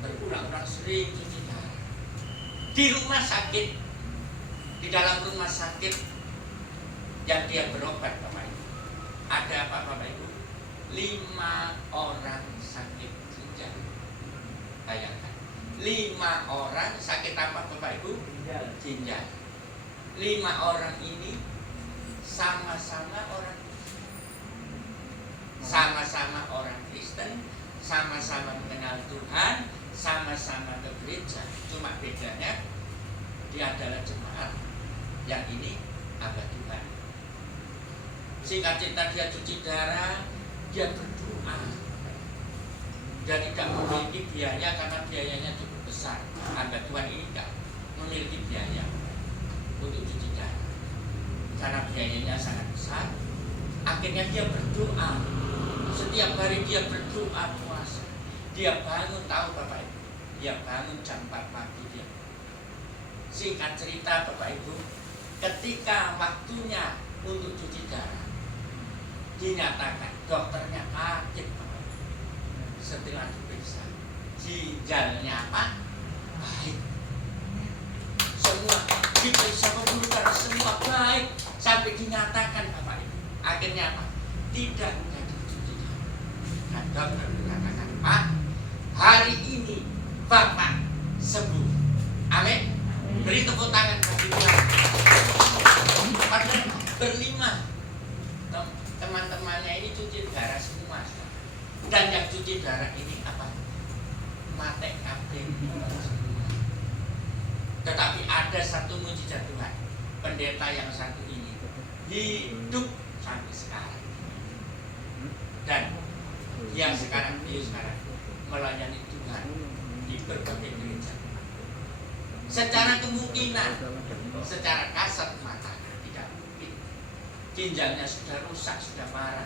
berulang-ulang sering cuci darah. Di rumah sakit, di dalam rumah sakit yang dia berobat, Bapak Ibu, ada apa, Bapak Ibu? 5 orang sakit ginjal. Bayangkan, 5 orang sakit apa, Bapak Ibu? Ginjal. 5 orang ini sama-sama orang Kristen, sama-sama mengenal Tuhan, sama-sama ke gereja. Cuma bedanya dia adalah jemaat, yang ini hamba Tuhan. Singkat cerita, dia cuci darah, dia berdoa. Dia tidak memiliki biaya karena biayanya cukup besar. Hamba Tuhan ini tidak memiliki biaya untuk cuci darah karena biayanya sangat besar. Akhirnya dia berdoa. Setiap hari dia berdoa puasa. Dia bangun, tahu Bapak Ibu, dia bangun jam 4 pagi dia. Singkat cerita, Bapak Ibu, ketika waktunya untuk cuci darah, dinyatakan dokternya kaget, Bapak Ibu. Setelah diperiksa, ginjalnya baik. Semua diperiksa pembuluh darah semua baik, sampai dinyatakan, Bapak Ibu, akhirnya tidak menjadi cuci darah. Nah, dokter mengatakan, Pak, hari ini Bapak sembuh. Amin. Beri tepuk tangan bagi Tuhan. Padahal berlima teman-temannya ini cuci darah semua. Dan yang cuci darah ini mate kabeh. Tetapi ada satu mujizat Tuhan. Pendeta yang satu ini hidup sampai sekarang. Dan dia sekarang melayani Tuhan di berbagai gereja. Secara kemungkinan, secara kasat mata tidak mungkin. Ginjalnya sudah rusak, sudah parah.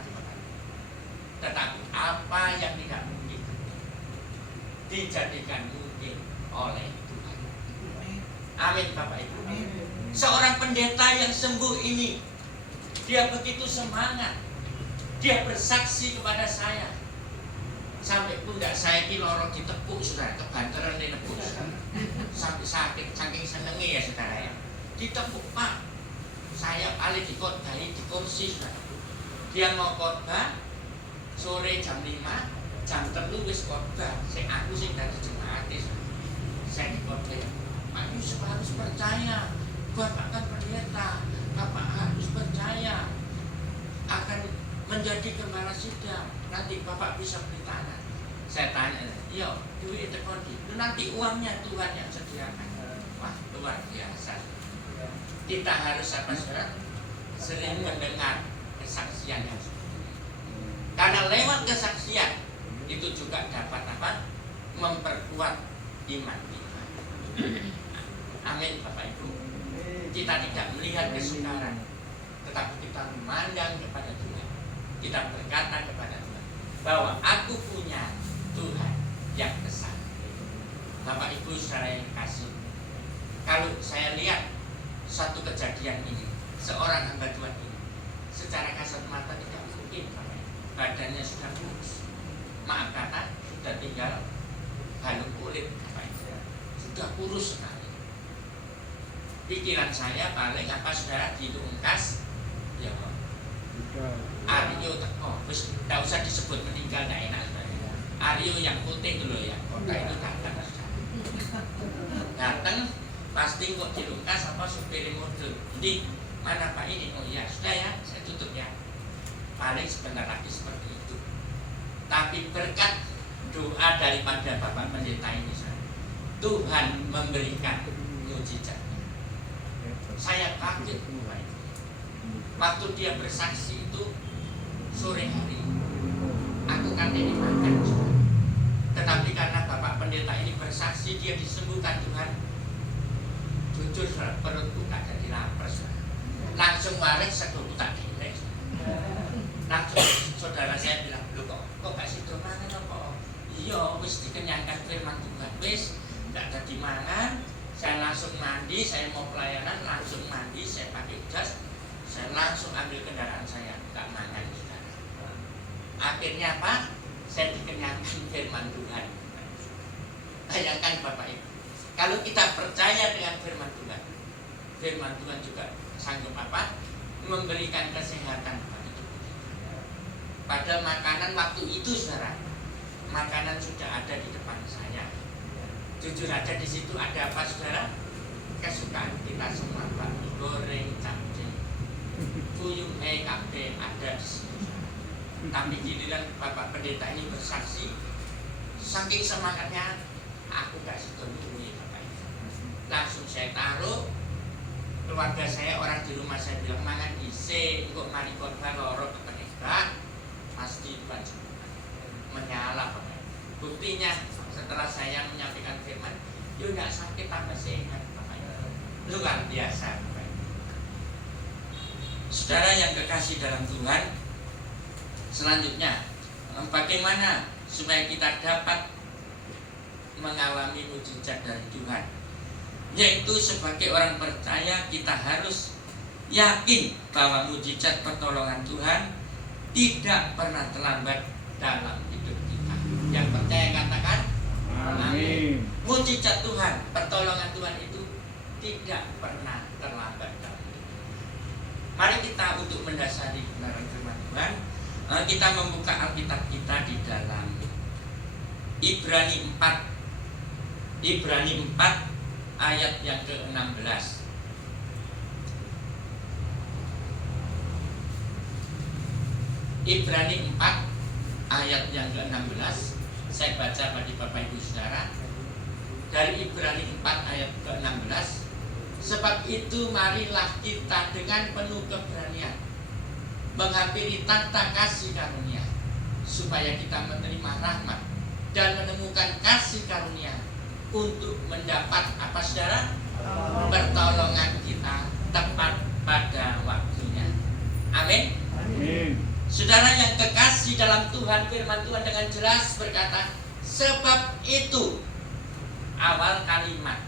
Tetapi apa yang tidak mungkin dijadikan mungkin oleh Tuhan. Amin, Bapak Ibu. Seorang pendeta yang sembuh ini, dia begitu semangat. Dia bersaksi kepada saya. Sampai pundak saya ini lorong ditepuk, saudara, kebanteran ditepuk, saudara. Sampai sakit, saking senengnya ya, saudara ya. Ditepuk, Pak. Saya paling dikotbahi di kursi, saudara. Dia mau khotbah sore jam 5, jam 3 wis khotbah. Aku sing dari jemaat, saya dikhotbah. Pak Yusuf harus percaya, Bapak kan pendeta. Bapak harus percaya akan menjadi gembala sidang. Nanti Bapak bisa beli tanah. Saya tanya, yo, duit terkondi. Nanti uangnya Tuhan yang sediakan. Wah, luar biasa. Kita harus saudara? Sering mendengar kesaksian yang seperti ini. Karena lewat kesaksian itu juga dapat memperkuat iman kita. Amin, Bapak Ibu. Kita tidak melihat kesukaran, tetapi kita memandang kepada Tuhan. Kita berkata kepada Tuhan bahwa aku punya Tuhan yang besar. Bapak Ibu saudara yang kasih, kalau saya lihat satu kejadian ini, seorang hamba Tuhan ini, secara kasat mata tidak mungkin, badannya sudah kurus, maaf kata sudah tinggal baluk kulit, sudah kurus sekali. Pikiran saya paling saudara diungkas, ya Aryo teko, terus tidak usah disebut meninggal, tidak enak. Aryo yang putih dulu ya, kota itu datang, pasti kok dilungkas supir mobil. Jadi mana Pak ini? Oh iya sudah ya, saya tutup ya. Paling sebentar lagi seperti itu. Tapi berkat doa daripada Bapak Pendeta ini, Tuhan memberikan mujizat. Saya kaget waktu dia bersaksi itu sore hari. Aku kan ini makan, tetapi karena Bapak Pendeta ini bersaksi dia disembuhkan Tuhan. Jujur perutku gak jadi lapar. langsung waris sedoku tak direk. Langsung saudara saya bilang, lu kok gak sido mangan apa? Iya, wis dikenyangkan firman Tuhan, wis gak jadi mangan. Saya langsung mandi, saya mau pelayanan langsung mandi, saya pakai jas, saya langsung ambil kendaraan saya, gak mangan saudara. Akhirnya apa? Saya dikenyangkan firman Tuhan. Bayangkan Bapak Ibu, kalau kita percaya dengan firman Tuhan juga sanggup apa? Memberikan kesehatan kepada tubuh kita. Pada makanan waktu itu saudara, makanan sudah ada di depan saya. Jujur aja di situ ada apa saudara? Kesukaan kita semua, bakmi goreng, capcay, fuyung kabeh ada di situ. Tapi giliran Bapak Pendeta ini bersaksi, saking semangatnya, aku gak setuju Bapak Ibu. Langsung saya taruh. Keluarga saya, orang di rumah saya bilang mangan isi, kok mari korban loro kepenegak, pasti Tuhan menyala Bapak. Buktinya setelah saya menyampaikan firman, yo nggak sakit tambah sehat Bapak. Luar biasa Bapak. Saudara yang kekasih dalam Tuhan, selanjutnya bagaimana supaya kita dapat mengalami mujizat dari Tuhan? Yaitu sebagai orang percaya kita harus yakin bahwa mujizat pertolongan Tuhan tidak pernah terlambat dalam hidup kita. Yang percaya katakan amin. Mujizat Tuhan, pertolongan Tuhan itu tidak pernah terlambat dalam hidup kita. Mari kita untuk mendasari kebenaran firman Tuhan, kita membuka Alkitab kita di dalam Ibrani 4 ayat yang ke-16. Ibrani 4 ayat yang ke-16. Saya baca bagi Bapak Ibu Saudara dari Ibrani 4 ayat ke-16. Sebab itu marilah kita dengan penuh keberanian menghampiri takhta kasih karunia, supaya kita menerima rahmat dan menemukan kasih karunia untuk mendapat apa saudara? Pertolongan kita tepat pada waktunya. Amin. Amin. Saudara yang kekasih dalam Tuhan, firman Tuhan dengan jelas berkata, sebab itu awal kalimat.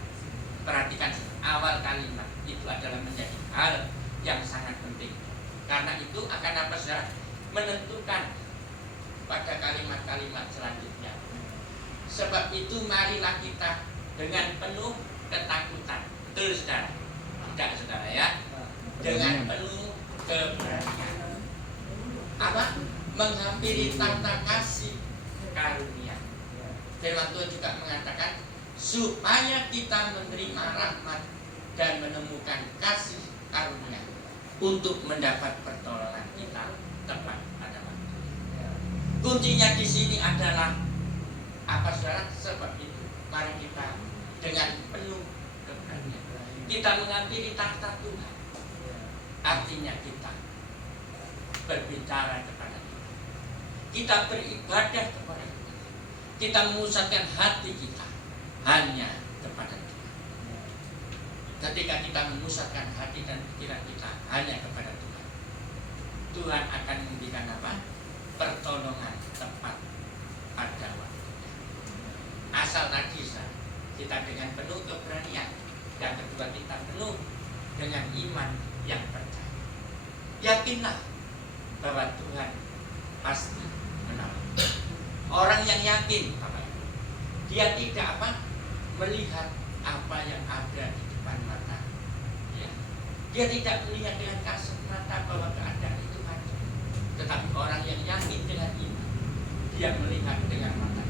Perhatikan, awal kalimat itu adalah menjadi hal yang sangat penting. Karena itu akan apa saudara? Menentukan pada kalimat-kalimat selanjutnya. Sebab itu marilah kita dengan penuh ketakutan. Betul saudara? Tidak saudara ya? Dengan penuh keberanian. Apa? Menghampiri takhta kasih karunia. Firman Tuhan juga mengatakan supaya kita menerima rahmat dan menemukan kasih karunia untuk mendapat pertolongan kita tepat pada waktu. Kuncinya di sini adalah apa saudara? Sebab itu mari kita dengan penuh keberanian kita menghampiri takhta Tuhan. Artinya kita berbicara kepada Tuhan, kita beribadah kepada Tuhan, kita memusatkan hati kita hanya kepada Tuhan. Ketika kita memusatkan hati dan pikiran kita hanya kepada Tuhan, Tuhan akan memberikan apa? Pertolongan tepat pada waktu. Asal tadi kita dengan penuh keberanian, yang kedua kita penuh dengan iman yang percaya. Yakinlah bahwa Tuhan pasti menolong. Orang yang yakin, dia tidak apa? Melihat apa yang ada di depan mata. Ya. Dia tidak melihat dengan kasat mata bahwa keadaan itu ada. Tetapi orang yang yakin dengan iman, dia melihat dengan mata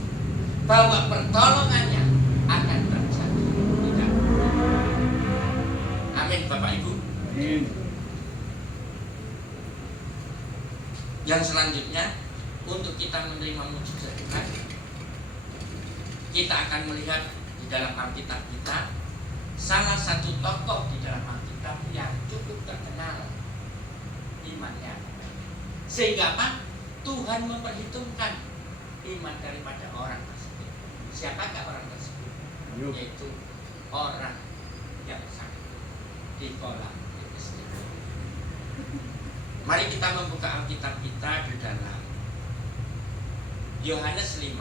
bahwa pertolongannya akan terjadi. Tidak. Amin Bapak Ibu. Amin. Yang selanjutnya, untuk kita menerima mujizat Tuhan, kita akan melihat di dalam Alkitab kita salah satu tokoh di dalam Alkitab yang cukup terkenal imannya, sehingga apa? Tuhan memperhitungkan iman daripada orang tersebut. Siapakah orang tersebut? Yaitu orang yang sakit di kolam Bethesda. Mari kita membuka Alkitab kita di dalam Yohanes 5.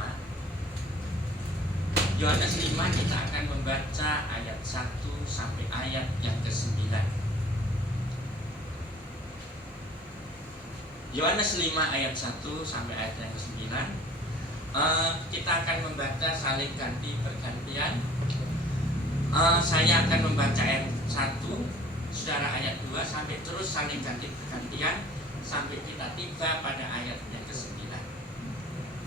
Yohanes 5 kita akan membaca ayat 1 sampai ayat yang ke-9. Yohanes 5 ayat 1 sampai ayat yang ke-9. Kita akan membaca saling ganti bergantian. Saya akan membaca ayat 1, saudara ayat 2, sampai terus saling ganti bergantian sampai kita tiba pada ayat yang ke-9.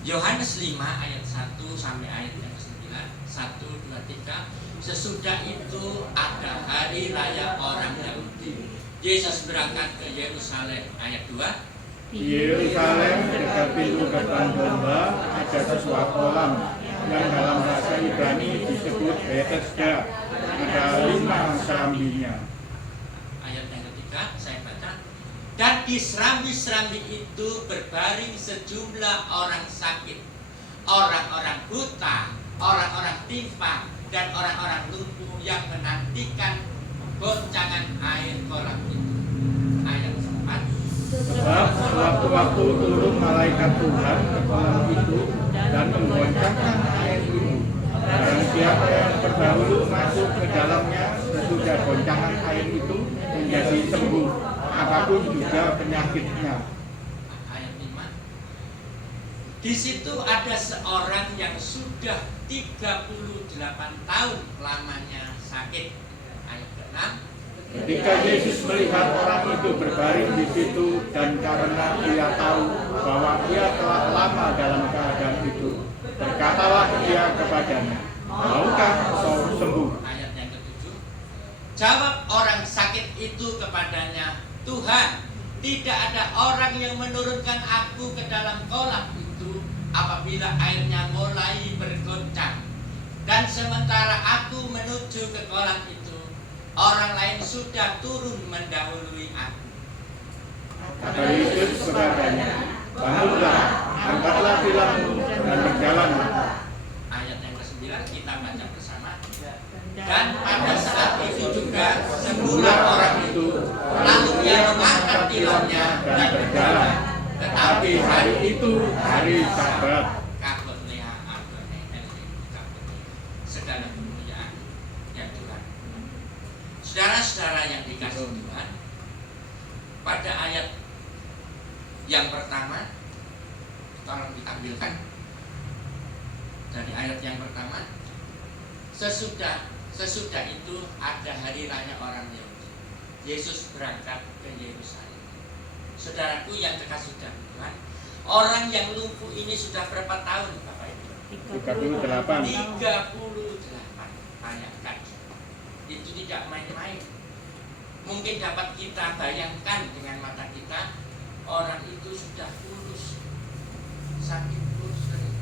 Yohanes 5 ayat 1 sampai ayat yang ke-9. 1, 2, 3. Sesudah itu ada hari raya orang Yahudi. Yesus berangkat ke Yerusalem. Ayat 2. Di Yerusalem dekat pintu gerbang domba ada sebuah kolam yang dalam bahasa Ibrani disebut Bethesda. Ada 5 serambinya. Ayat yang ketiga saya baca. Dan di serambi-serambi itu berbaring sejumlah orang sakit, orang-orang buta, orang-orang timpang, dan orang-orang lumpuh yang menantikan goncangan air kolam itu. Ayat 4. Sebab sewaktu-waktu turun malaikat Tuhan ke kolam itu dan menggoncangkan air itu. Dan siapa yang terdahulu masuk ke dalamnya sesudah goncangan air itu menjadi sembuh, apapun juga penyakitnya. Ayat 5. Di situ ada seorang yang sudah 38 tahun lamanya sakit. Ayat 6. Ketika Yesus melihat orang itu berbaring di situ dan karena dia tahu bahwa ia telah lama dalam keadaan itu, berkatalah dia kepadanya, "Maukah kau sembuh?" Ayat yang ke-7. Jawab orang sakit itu kepadanya, "Tuhan, tidak ada orang yang menurunkan aku ke dalam kolam itu apabila airnya mulai bergoncang. Dan sementara aku menuju ke kolam itu, orang lain sudah turun mendahului aku." Kata Yesus kepadanya, "Bangunlah, angkatlah tilammu dan berjalanlah." Ayat yang ke-9 kita baca bersama. Dan pada saat itu juga sembuhlah orang itu, lalu ia mengangkat tilamnya dan berjalan. Tetapi hari itu hari Sabat. Segala kemuliaan ya Tuhan. Saudara-saudara yang dikasih Tuhan, pada ayat yang pertama, tolong ditampilkan dari ayat yang pertama. Sesudah itu ada hari raya orang Yahudi. Yesus berangkat ke Yerusalem. Saudaraku yang kekasih dalam Tuhan, orang yang lumpuh ini sudah berapa tahun Bapak Ibu? 38. 38. Bayangkan, itu tidak main-main. Mungkin dapat kita bayangkan dengan mata kita, orang itu sudah kurus, sakit kurus kering.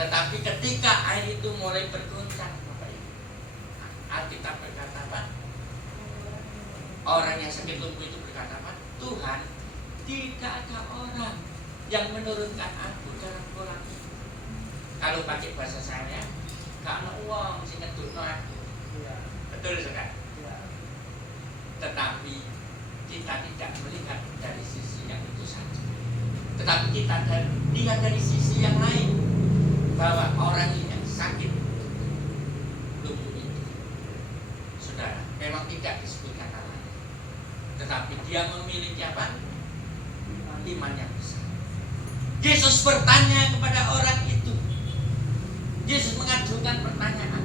Tetapi ketika air itu mulai bergoncang, Bapak Ibu, Alkitab berkata apa? Orang yang sakit lumpuh itu berkata apa? Tuhan, tidak ada orang yang menurunkan aku dalam kolam itu. Kalau pakai bahasa saya, gak ada uang sing ngedukno aku. Betul sekali. Tetapi kita tidak melihat dari sisi yang itu saja. Tetapi kita lihat dari sisi yang lain, bahwa orang yang sakit lumpuh itu, saudara, memang tidak disebutkan namanya, tetapi dia memiliki apa? Iman yang besar. Yesus bertanya kepada orang itu. Yesus mengajukan pertanyaan,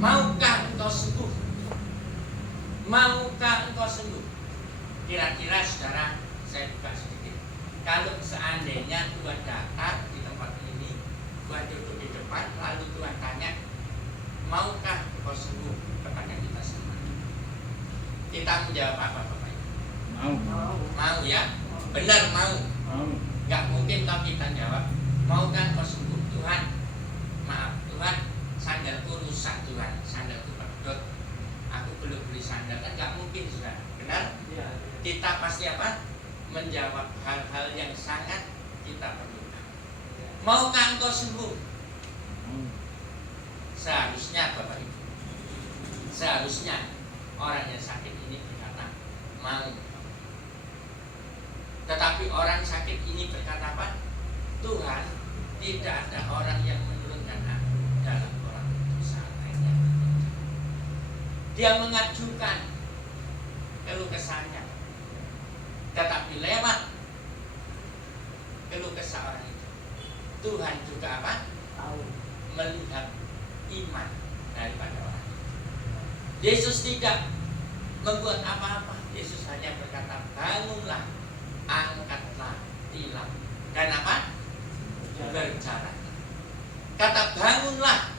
maukah engkau sembuh? Maukah engkau sembuh? Kira-kira saudara, saya buka sedikit. Kalau seandainya Tuhan datang di tempat ini, Tuhan duduk di depan, lalu Tuhan tanya, maukah engkau sembuh? Kepada kita semua, kita menjawab apa Bapak Ibu? Mau. Mau ya? Benar mau. Mau. Gak mungkin kalau kita jawab, maukah engkau sembuh? Tuhan, maaf Tuhan, sandalku rusak Tuhan, sandalku pedot, aku belum beli sandal. Kan gak mungkin sudah, benar? Kita pasti apa? Menjawab hal-hal yang sangat kita perlukan. Maukah engkau sembuh? Seharusnya Bapak Ibu, seharusnya orang yang sakit ini berkata mau. Tapi orang sakit ini berkata apa? Tuhan, tidak ada orang yang menurunkan aku dalam orang itu saat airnya. Dia mengajukan keluh kesahnya, tetapi lewat keluh kesah orang itu, Tuhan juga apa? Melihat iman daripada orang itu. Yesus tidak membuat apa-apa. Yesus hanya berkata, bangunlah, angkatlah tilam, dan apa? Berjalan. Kata bangunlah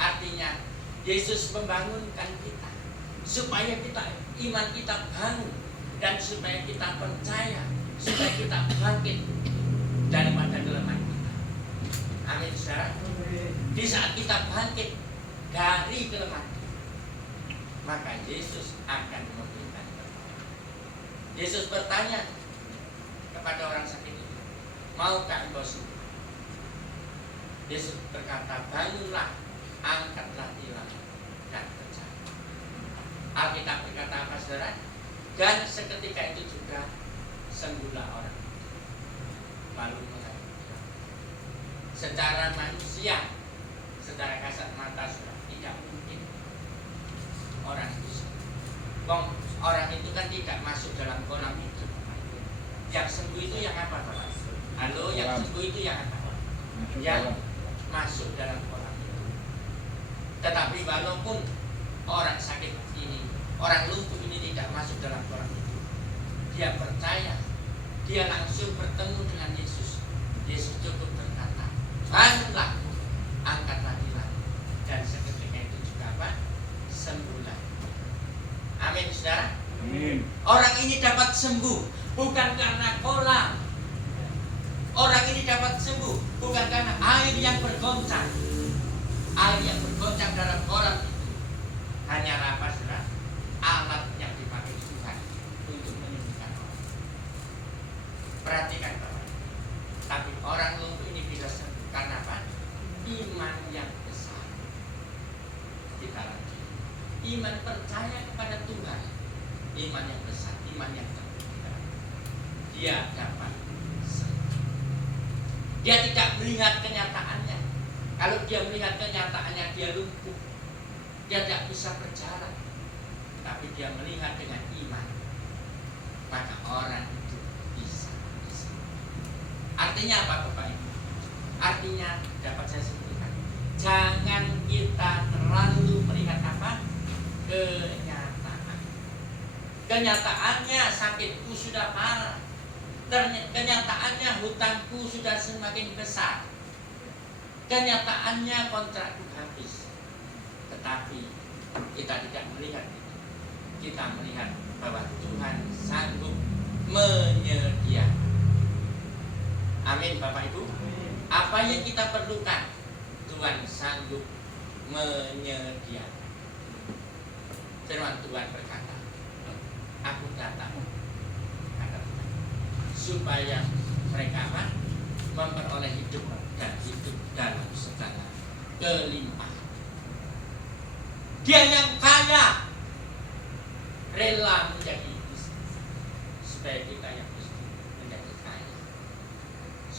artinya Yesus membangunkan kita supaya kita iman kita bangun, dan supaya kita percaya, supaya kita bangkit daripada kelemahan kita. Amin, saudara. Di saat kita bangkit dari kelemahan kita, maka Yesus akan memberikan pertolongan. Yesus bertanya kepada orang sakit itu, maukah engkau sembuh? Yesus berkata, bangunlah, angkatlah tilam, dan percaya. Alkitab berkata apa, saudara? Dan seketika itu juga sembuhlah orang. Lalu mengatakan, secara manusia, secara kasat mata, sudah tidak mungkin orang itu sembuh. Orang itu kan tidak masuk dalam kolam hidup. Yang sembuh itu yang apa, Bapak? Halo, yang sembuh itu yang apa? Yang masuk dalam kolam hidup. Tetapi walaupun orang sakit ini, orang lumpuh ini tidak masuk dalam kolam hidup, dia percaya, dia langsung bertemu dengan Yesus. Yesus cukup berkata, bangunlah, angkatlah tilam, dan seketika itu juga apa? Sembuhlah. Amin, saudara. Amin. Orang ini dapat sembuh bukan karena kolam. Orang ini dapat sembuh bukan karena air yang bergoncang. Air yang bergoncang dalam kolam itu hanyalah apa, saudara? Alat yang dipakai Tuhan untuk menyembuhkan orang. Perhatikan, Bapak. Tapi orang lumpuh ini bisa sembuh karena apa? Iman yang besar di dalam diri. Iman percaya kepada Tuhan. Iman yang besar, iman yang terbuka. Dia dapat sembuh. Dia tidak melihat kenyataannya. Kalau dia melihat kenyataannya, dia lumpuh, dia tidak bisa berjalan. Tapi dia melihat dengan iman, maka orang itu bisa. Artinya apa, Bapak Ibu? Artinya dapat saya sebutkan, jangan kita terlalu melihat apa? Kenyataan. Kenyataannya sakitku sudah parah. Kenyataannya hutangku sudah semakin besar. Kenyataannya kontrakku habis. Tetapi kita tidak melihat itu. Kita melihat bahwa Tuhan sanggup menyediakan. Amin, Bapak Ibu. Apa yang kita perlukan, Tuhan sanggup menyediakan. Firman Tuhan berkata, aku datang, kata Tuhan, supaya mereka memperoleh hidup dan hidup dalam segala kelimpahan. Dia yang kaya rela menjadi supaya kita yang